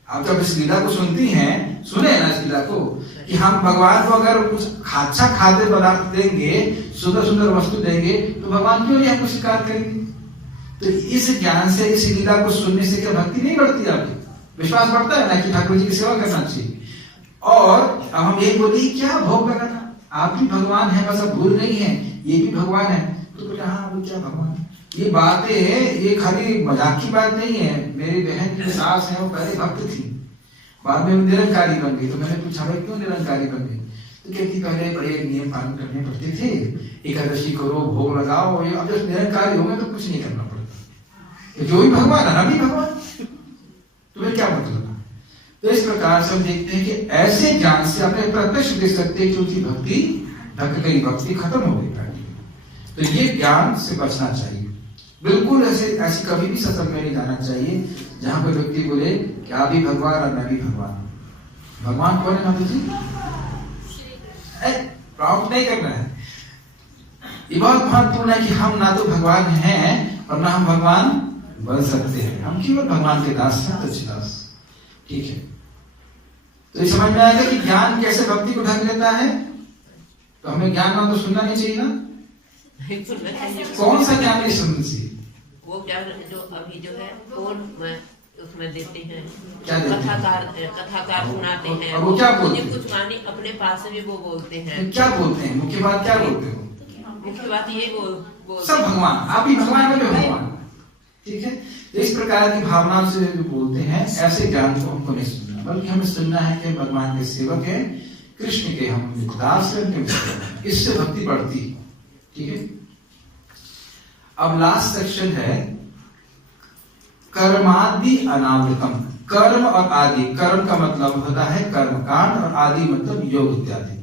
आप जब इस लीला को सुनती हैं, सुने ना इस लीला को, कि हम भगवान को अगर कुछ अच्छा खाद्य पदार्थ देंगे, सुंदर सुंदर वस्तु देंगे, तो भगवान क्यों नहीं हमको स्वीकार करेंगे? तो इस ज्ञान से, इस लीला को सुनने से क्या भक्ति नहीं बढ़ती? आपकी विश्वास बढ़ता है ना कि ठाकुर जी की सेवा करना चाहिए। और अब हम यही बोलिए क्या भोग लगाना, आप भी भगवान है, बस अब भूल नहीं है, ये भी भगवान है। तो बोले हाँ वो क्या भगवान है? ये बातें ये खाली मजाक की बात नहीं है। मेरी बहन की सास है, वो पहले भक्त थी, बाद में निरंकारी बन गई। तो मैंने पूछा भाई क्यों निरंकारी बन गई? तो कहती पहले बड़े नियम पालन करने पड़ते थे, एकादशी करो, भोग लगाओ, अब जब निरंकारी हो गए तो कुछ नहीं करना पड़ता। जो भी भगवान है, भी भगवान, तुम्हें क्या मतलब? तो इस प्रकार से हम देखते हैं कि ऐसे ज्ञान से अपने प्रत्यक्ष देख सकते हैं कि उनकी भक्ति ढक गई, भक्ति खत्म हो गई। तो ये ज्ञान से बचना चाहिए। बिल्कुल ऐसी कभी भी सत्संग में नहीं जाना चाहिए जहां पर व्यक्ति बोले कि आप भी भगवान और मैं भी भगवान। भगवान कौन है माता जी? काउंट नहीं करना है। ये बहुत महत्वपूर्ण है कि हम ना तो भगवान हैं और ना हम भगवान बन सकते हैं, हम केवल भगवान के दास हैं, तुच्छदास। ठीक है, तो ये समझ में आएगा कि ज्ञान कैसे भक्ति को ढक लेता है। तो हमें ज्ञान ना तो सुनना नहीं चाहिए ना। कौन सा ज्ञान नहीं सुनना चाहिए? वो ज्ञान जो अभी जो है वो उसमें देते हैं, क्या देते हैं? कथाकार सुनाते हैं। और वो क्या बोलते हैं? कुछ मानी अपने पास से भी वो बोलते हैं। क्या बोलते हैं? मुख्य बात क्या बोलते हो? मुख्य बात ये वो सब भगवान, आप ही भगवान में भगवान। ठीक है, तो इस प्रकार की भावना से जो बोलते हैं, ऐसे ज्ञान को हमको नहीं सुनना, बल्कि हमें सुनना है कि भगवान के सेवक है, कृष्ण के हम दास हैं, इससे भक्ति बढ़ती है। ठीक है, अब लास्ट सेक्शन है कर्मादि अनावृतम। कर्म और आदि, कर्म का मतलब होता है कर्मकांड और आदि मतलब योग इत्यादि।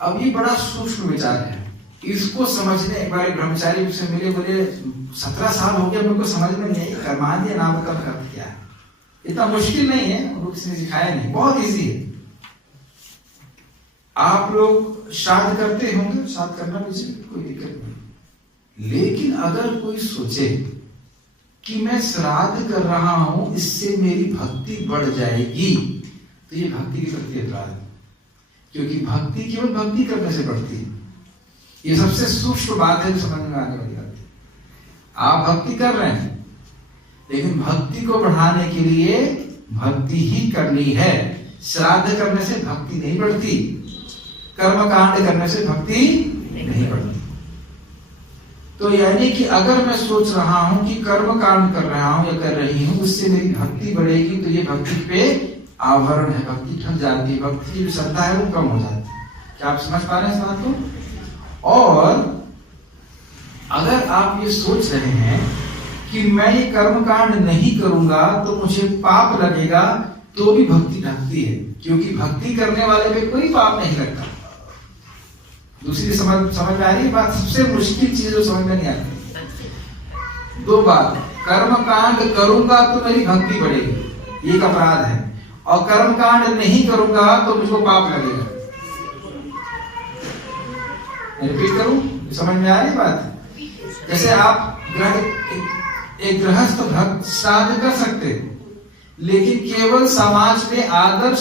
अब ये बड़ा सूक्ष्म विचार है, इसको समझने एक बार ब्रह्मचारी से मिले, बोले 17 साल हो गया मेरे को समझ में नहीं कर्मादि अनावृतम का अर्थ क्या है। इतना मुश्किल नहीं है, वो किसी ने सिखाया नहीं, बहुत इजी है। आप लोग श्राद्ध करते होंगे, श्राद्ध करना भी कोई दिक्कत नहीं, लेकिन अगर कोई सोचे कि मैं श्राद्ध कर रहा हूं इससे मेरी भक्ति बढ़ जाएगी, तो ये भक्ति के प्रति अपराध है, क्योंकि भक्ति केवल भक्ति करने से बढ़ती है। ये सबसे सूक्ष्म बात है जो समझ में आने वाली बात है। आप भक्ति कर रहे हैं, लेकिन भक्ति को बढ़ाने के लिए भक्ति ही करनी है। श्राद्ध करने से भक्ति नहीं बढ़ती, कर्मकांड करने से भक्ति नहीं बढ़ती। तो यानी कि अगर मैं सोच रहा हूं कि कर्म कांड कर रहा हूं या कर रही हूं उससे मेरी भक्ति बढ़ेगी, तो ये भक्ति पे आवरण है, भक्ति ठग जाती है, भक्ति की जो श्रद्धा है वो कम हो जाती है। क्या आप समझ पा रहे हैं इस बात को? और अगर आप ये सोच रहे हैं कि मैं ये कर्म कांड नहीं करूंगा तो मुझे पाप लगेगा, तो भी भक्ति ढकती है, क्योंकि भक्ति करने वाले पे कोई पाप नहीं लगता। दूसरी समझ में आ रही है बात? सबसे मुश्किल चीज जो समझ में नहीं आती, दो बात, कर्म कांड करूंगा तो मेरी भक्ति बढ़ेगी, एक अपराध है, और कर्म कांड नहीं करूंगा तो मुझको पाप लगेगा। रिपीट करूं, समझ में आ रही बात? जैसे आप एक गृहस्थ भक्त श्राद्ध कर सकते, लेकिन केवल समाज में आदर्श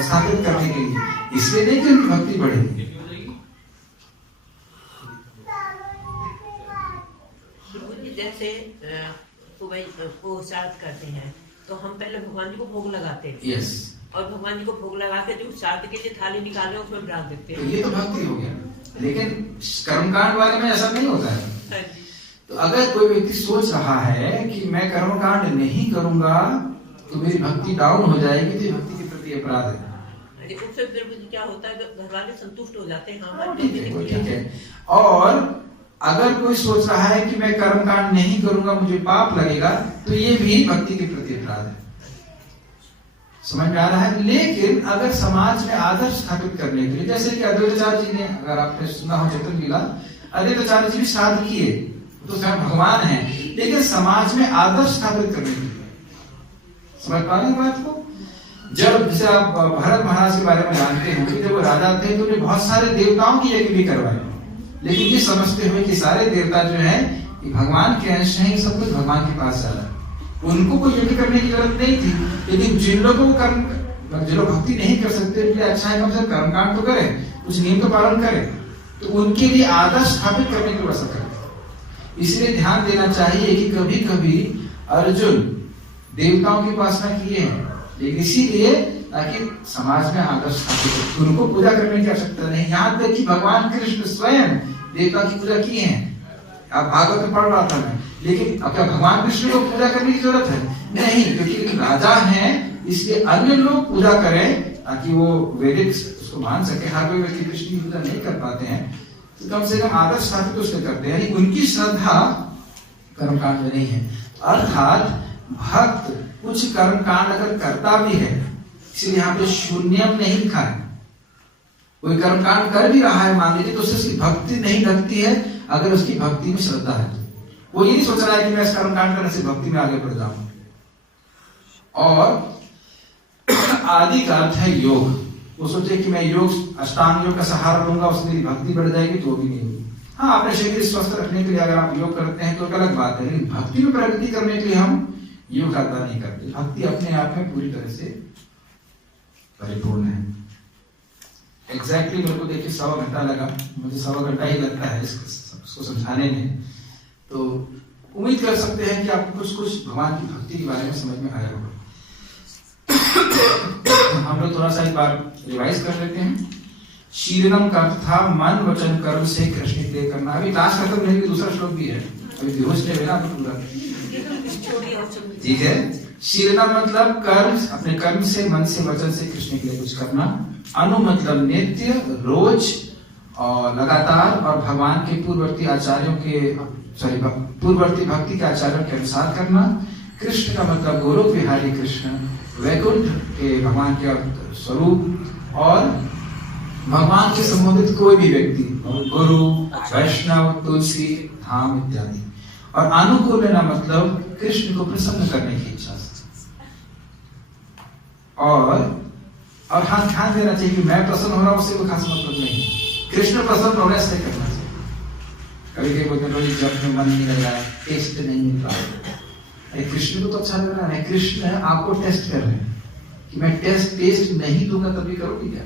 स्थापित करने के लिए, इसलिए नहीं कि उनकी भक्ति बढ़ेगी। जैसे सुबह को श्राद्ध करते हैं तो हम पहले भगवान जी को भोग लगाते हैं। यस। और भगवान जी को भोग लगा के जो श्राद्ध के लिए थाली निकाले उसमें बना देते हैं, ये तो भक्ति हो गया। लेकिन कर्मकांड वाले में ऐसा नहीं होता है। तो अगर कोई व्यक्ति सोच रहा है कि मैं कर्मकांड नहीं करूंगा तो मेरी भक्ति डाउन हो जाएगी, तो भक्ति के प्रति अपराध है। उससे फिर क्या होता है, घर वाले संतुष्ट हो जाते हैं, हाँ ठीक है। और अगर कोई सोच रहा है कि मैं कर्मकांड नहीं करूंगा मुझे पाप लगेगा, तो ये भी भक्ति के प्रति अपराध है। समझ में आ रहा है? लेकिन अगर समाज में आदर्श स्थापित करने के लिए, जैसे कि अद्वैताचार्य जी ने, अगर आपने सुना हो चेतन लीला, अद्वैताचार्य जी भी श्राद्ध किए, तो स्वयं भगवान है, लेकिन समाज में आदर्श स्थापित करने के लिए। समझ पा रहे हैं बात को? जब जैसे आप भरत महाराज के बारे में जानते हैं कि जब वो राजा थे तो उन्हें बहुत सारे देवताओं की यज्ञ भी करवाए, लेकिन ये समझते हुए कि सारे देवता जो है ये भगवान के अंश हैं, सब कुछ भगवान के पास जा रहा है, उनको कोई यज्ञ करने की जरूरत नहीं थी। लेकिन जिन लोगों को जो लोग भक्ति नहीं कर सकते उनके लिए अच्छा है कम से कम कर्मकांड तो करें, कुछ नियम का पालन करें, तो उनके लिए आदर्श स्थापित करने की व्यवस्था करें। इसलिए ध्यान देना चाहिए कि कभी कभी अर्जुन देवताओं की उपासना किए हैं, लेकिन इसीलिए ताकि समाज में आदर्श स्थापित हो, उनको पूजा करने की आवश्यकता नहीं। यहाँ तक कि भगवान कृष्ण स्वयं देवता की पूजा किए हैं, आप भागवत में पढ़ रहा था मैं, लेकिन अब क्या भगवान कृष्ण को पूजा करने की जरूरत है? नहीं, क्योंकि राजा हैं, इसलिए अन्य लोग पूजा करें ताकि वो वैदिक उसको मान सके। हर कोई व्यक्ति कृष्ण की पूजा नहीं कर पाते हैं, तो कम से कम आदर्श स्थापित उससे करते हैं, उनकी श्रद्धा कर्मकांड में नहीं है। अर्थात भक्त कुछ कर्मकांड अगर करता भी है, इसलिए यहाँ पे शून्यम नहीं लिखा है, कोई कर्मकांड कर भी रहा है मान लीजिए, तो उससे उसकी भक्ति नहीं ढकती है अगर उसकी भक्ति में श्रद्धा है। वो ये नहीं सोच रहा है कि मैं इस कर्मकांड करने से भक्ति में आगे बढ़ जाऊं। और आदि का अर्थ है योग, वो सोचे कि मैं योग अष्टांग योग का सहारा लूंगा उससे मेरी भक्ति बढ़ जाएगी, तो भी नहीं होगी। हाँ, अपने शरीर स्वस्थ रखने के लिए अगर आप योग करते हैं तो एक अलग बात है, लेकिन भक्ति में प्रगति करने के लिए हम योग साधना नहीं करते। भक्ति अपने आप में पूरी तरह से परिपूर्ण है। एग्जैक्टली मेरे को देखिए 1.25 घंटा लगा, मुझे 1.25 घंटा ही लगता है इसको समझाने में। तो उम्मीद कर सकते हैं कि आपको कुछ कुछ भगवान की भक्ति के बारे में समझ में आया होगा। हम लोग थोड़ा सा एक बार रिवाइज कर लेते हैं। शीलनम का अर्थ था मन वचन कर्म से कृष्ण के लिए करना। अभी लास्ट खत्म नहीं, दूसरा श्लोक भी है, अभी बेहोश नहीं हुए ना पूरा, ठीक है। शीलनम मतलब कर्म, अपने कर्म से, मन से, वचन से कृष्ण के लिए कुछ करना। अनु मतलब नित्य, रोज और लगातार, और भगवान के पूर्ववर्ती आचार्यों के पूर्ववर्ती भक्ति के आचार्यों के अनुसार करना। कृष्ण का मतलब गोलोक विहारी कृष्ण, वैकुंठ के भगवान के स्वरूप, और भगवान के संबंधित कोई भी व्यक्ति, गुरु, वैष्णव, तुलसी, धाम इत्यादि। और अनुकूल लेना मतलब कृष्ण को प्रसन्न करने की इच्छा से। और हाँ, ध्यान देना चाहिए कि मैं प्रसन्न हो रहा हूं उससे कोई खास मतलब नहीं, कृष्ण प्रसन्न हो रहा है इसलिए करना चाहिए। कभी कभी बोलते हैं जब में मन नहीं लग रहा है, टेस्ट नहीं मिल रहा है, कृष्ण को तो अच्छा लग रहा है, कृष्ण आपको टेस्ट कर रहे हैं कि मैं टेस्ट नहीं दूंगा तभी करोगे क्या।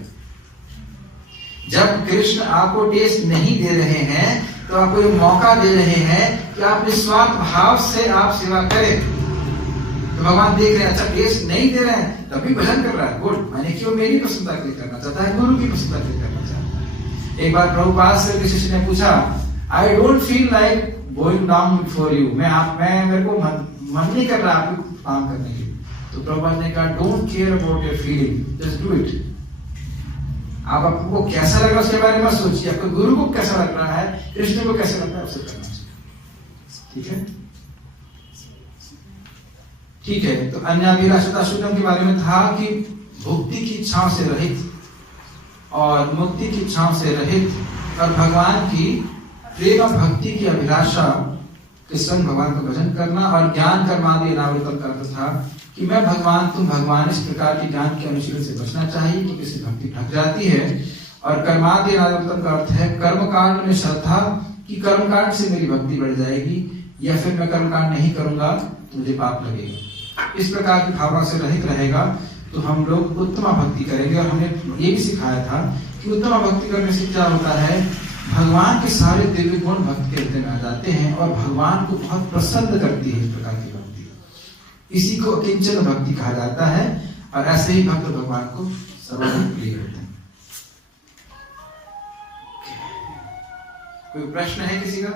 जब कृष्ण आपको टेस्ट नहीं दे रहे हैं तो आपको ये मौका दे रहे हैं कि आप निस्वार्थ भाव से आप सेवा करें। तो भगवान देख रहे हैं, अच्छा टेस्ट नहीं दे रहे हैं तभी भजन कर रहा है, गुड, मैंने क्यों मेरी प्रसन्नता के लिए करना चाहता है, गुरु की प्रसन्नता के लिए करना चाहता है। एक बार प्रभुपाद से शिष्य ने पूछा, I don't feel like going down before you, मेरे को मन नहीं कर रहा आपको काम करने के लिए। तो प्रभुपाद ने कहा, don't care about your feeling, just do it. आपको कैसा लग रहा है उसके बारे में सोचिए, आपको गुरु को कैसा लग रहा है, कृष्ण को कैसा लग रहा है, उसे करना चाहिए, ठीक है। ठीक है, तो अन्याभिलाषिताशून्यम के बारे में था कि भुक्ति की इच्छाओं से रहित और मुक्ति की इच्छाओं से रहित, और भगवान की प्रेम और भक्ति की अभिलाषा के संग भगवान का भजन करना। और ज्ञान कर्मादि अनावृतम का अर्थ था कि मैं भगवान, तुम भगवान, इस प्रकार के ज्ञान के अनुशीलन से बचना चाहिए कि किसी भक्ति ढक जाती है। और कर्मादि अनावृतम का अर्थ है कर्मकांड में श्रद्धा कि कर्मकांड से मेरी भक्ति बढ़ जाएगी, या फिर मैं कर्मकांड नहीं करूंगा तो मुझे पाप लगेगा। इस प्रकार की भावना से रहित रहेगा तो हम लोग उत्तम भक्ति करेंगे। और हमने ये भी सिखाया था कि उत्तम भक्ति करने से क्या होता है, भगवान के सारे दिव्य गुण भक्त के हृदय में आ जाते हैं और भगवान को बहुत प्रसन्न करती है इस प्रकार की भक्ति। इसी को किंचन भक्ति कहा जाता है, और ऐसे ही भक्त भगवान को सर्वाधिक प्रिय होते हैं। कोई प्रश्न है किसी का?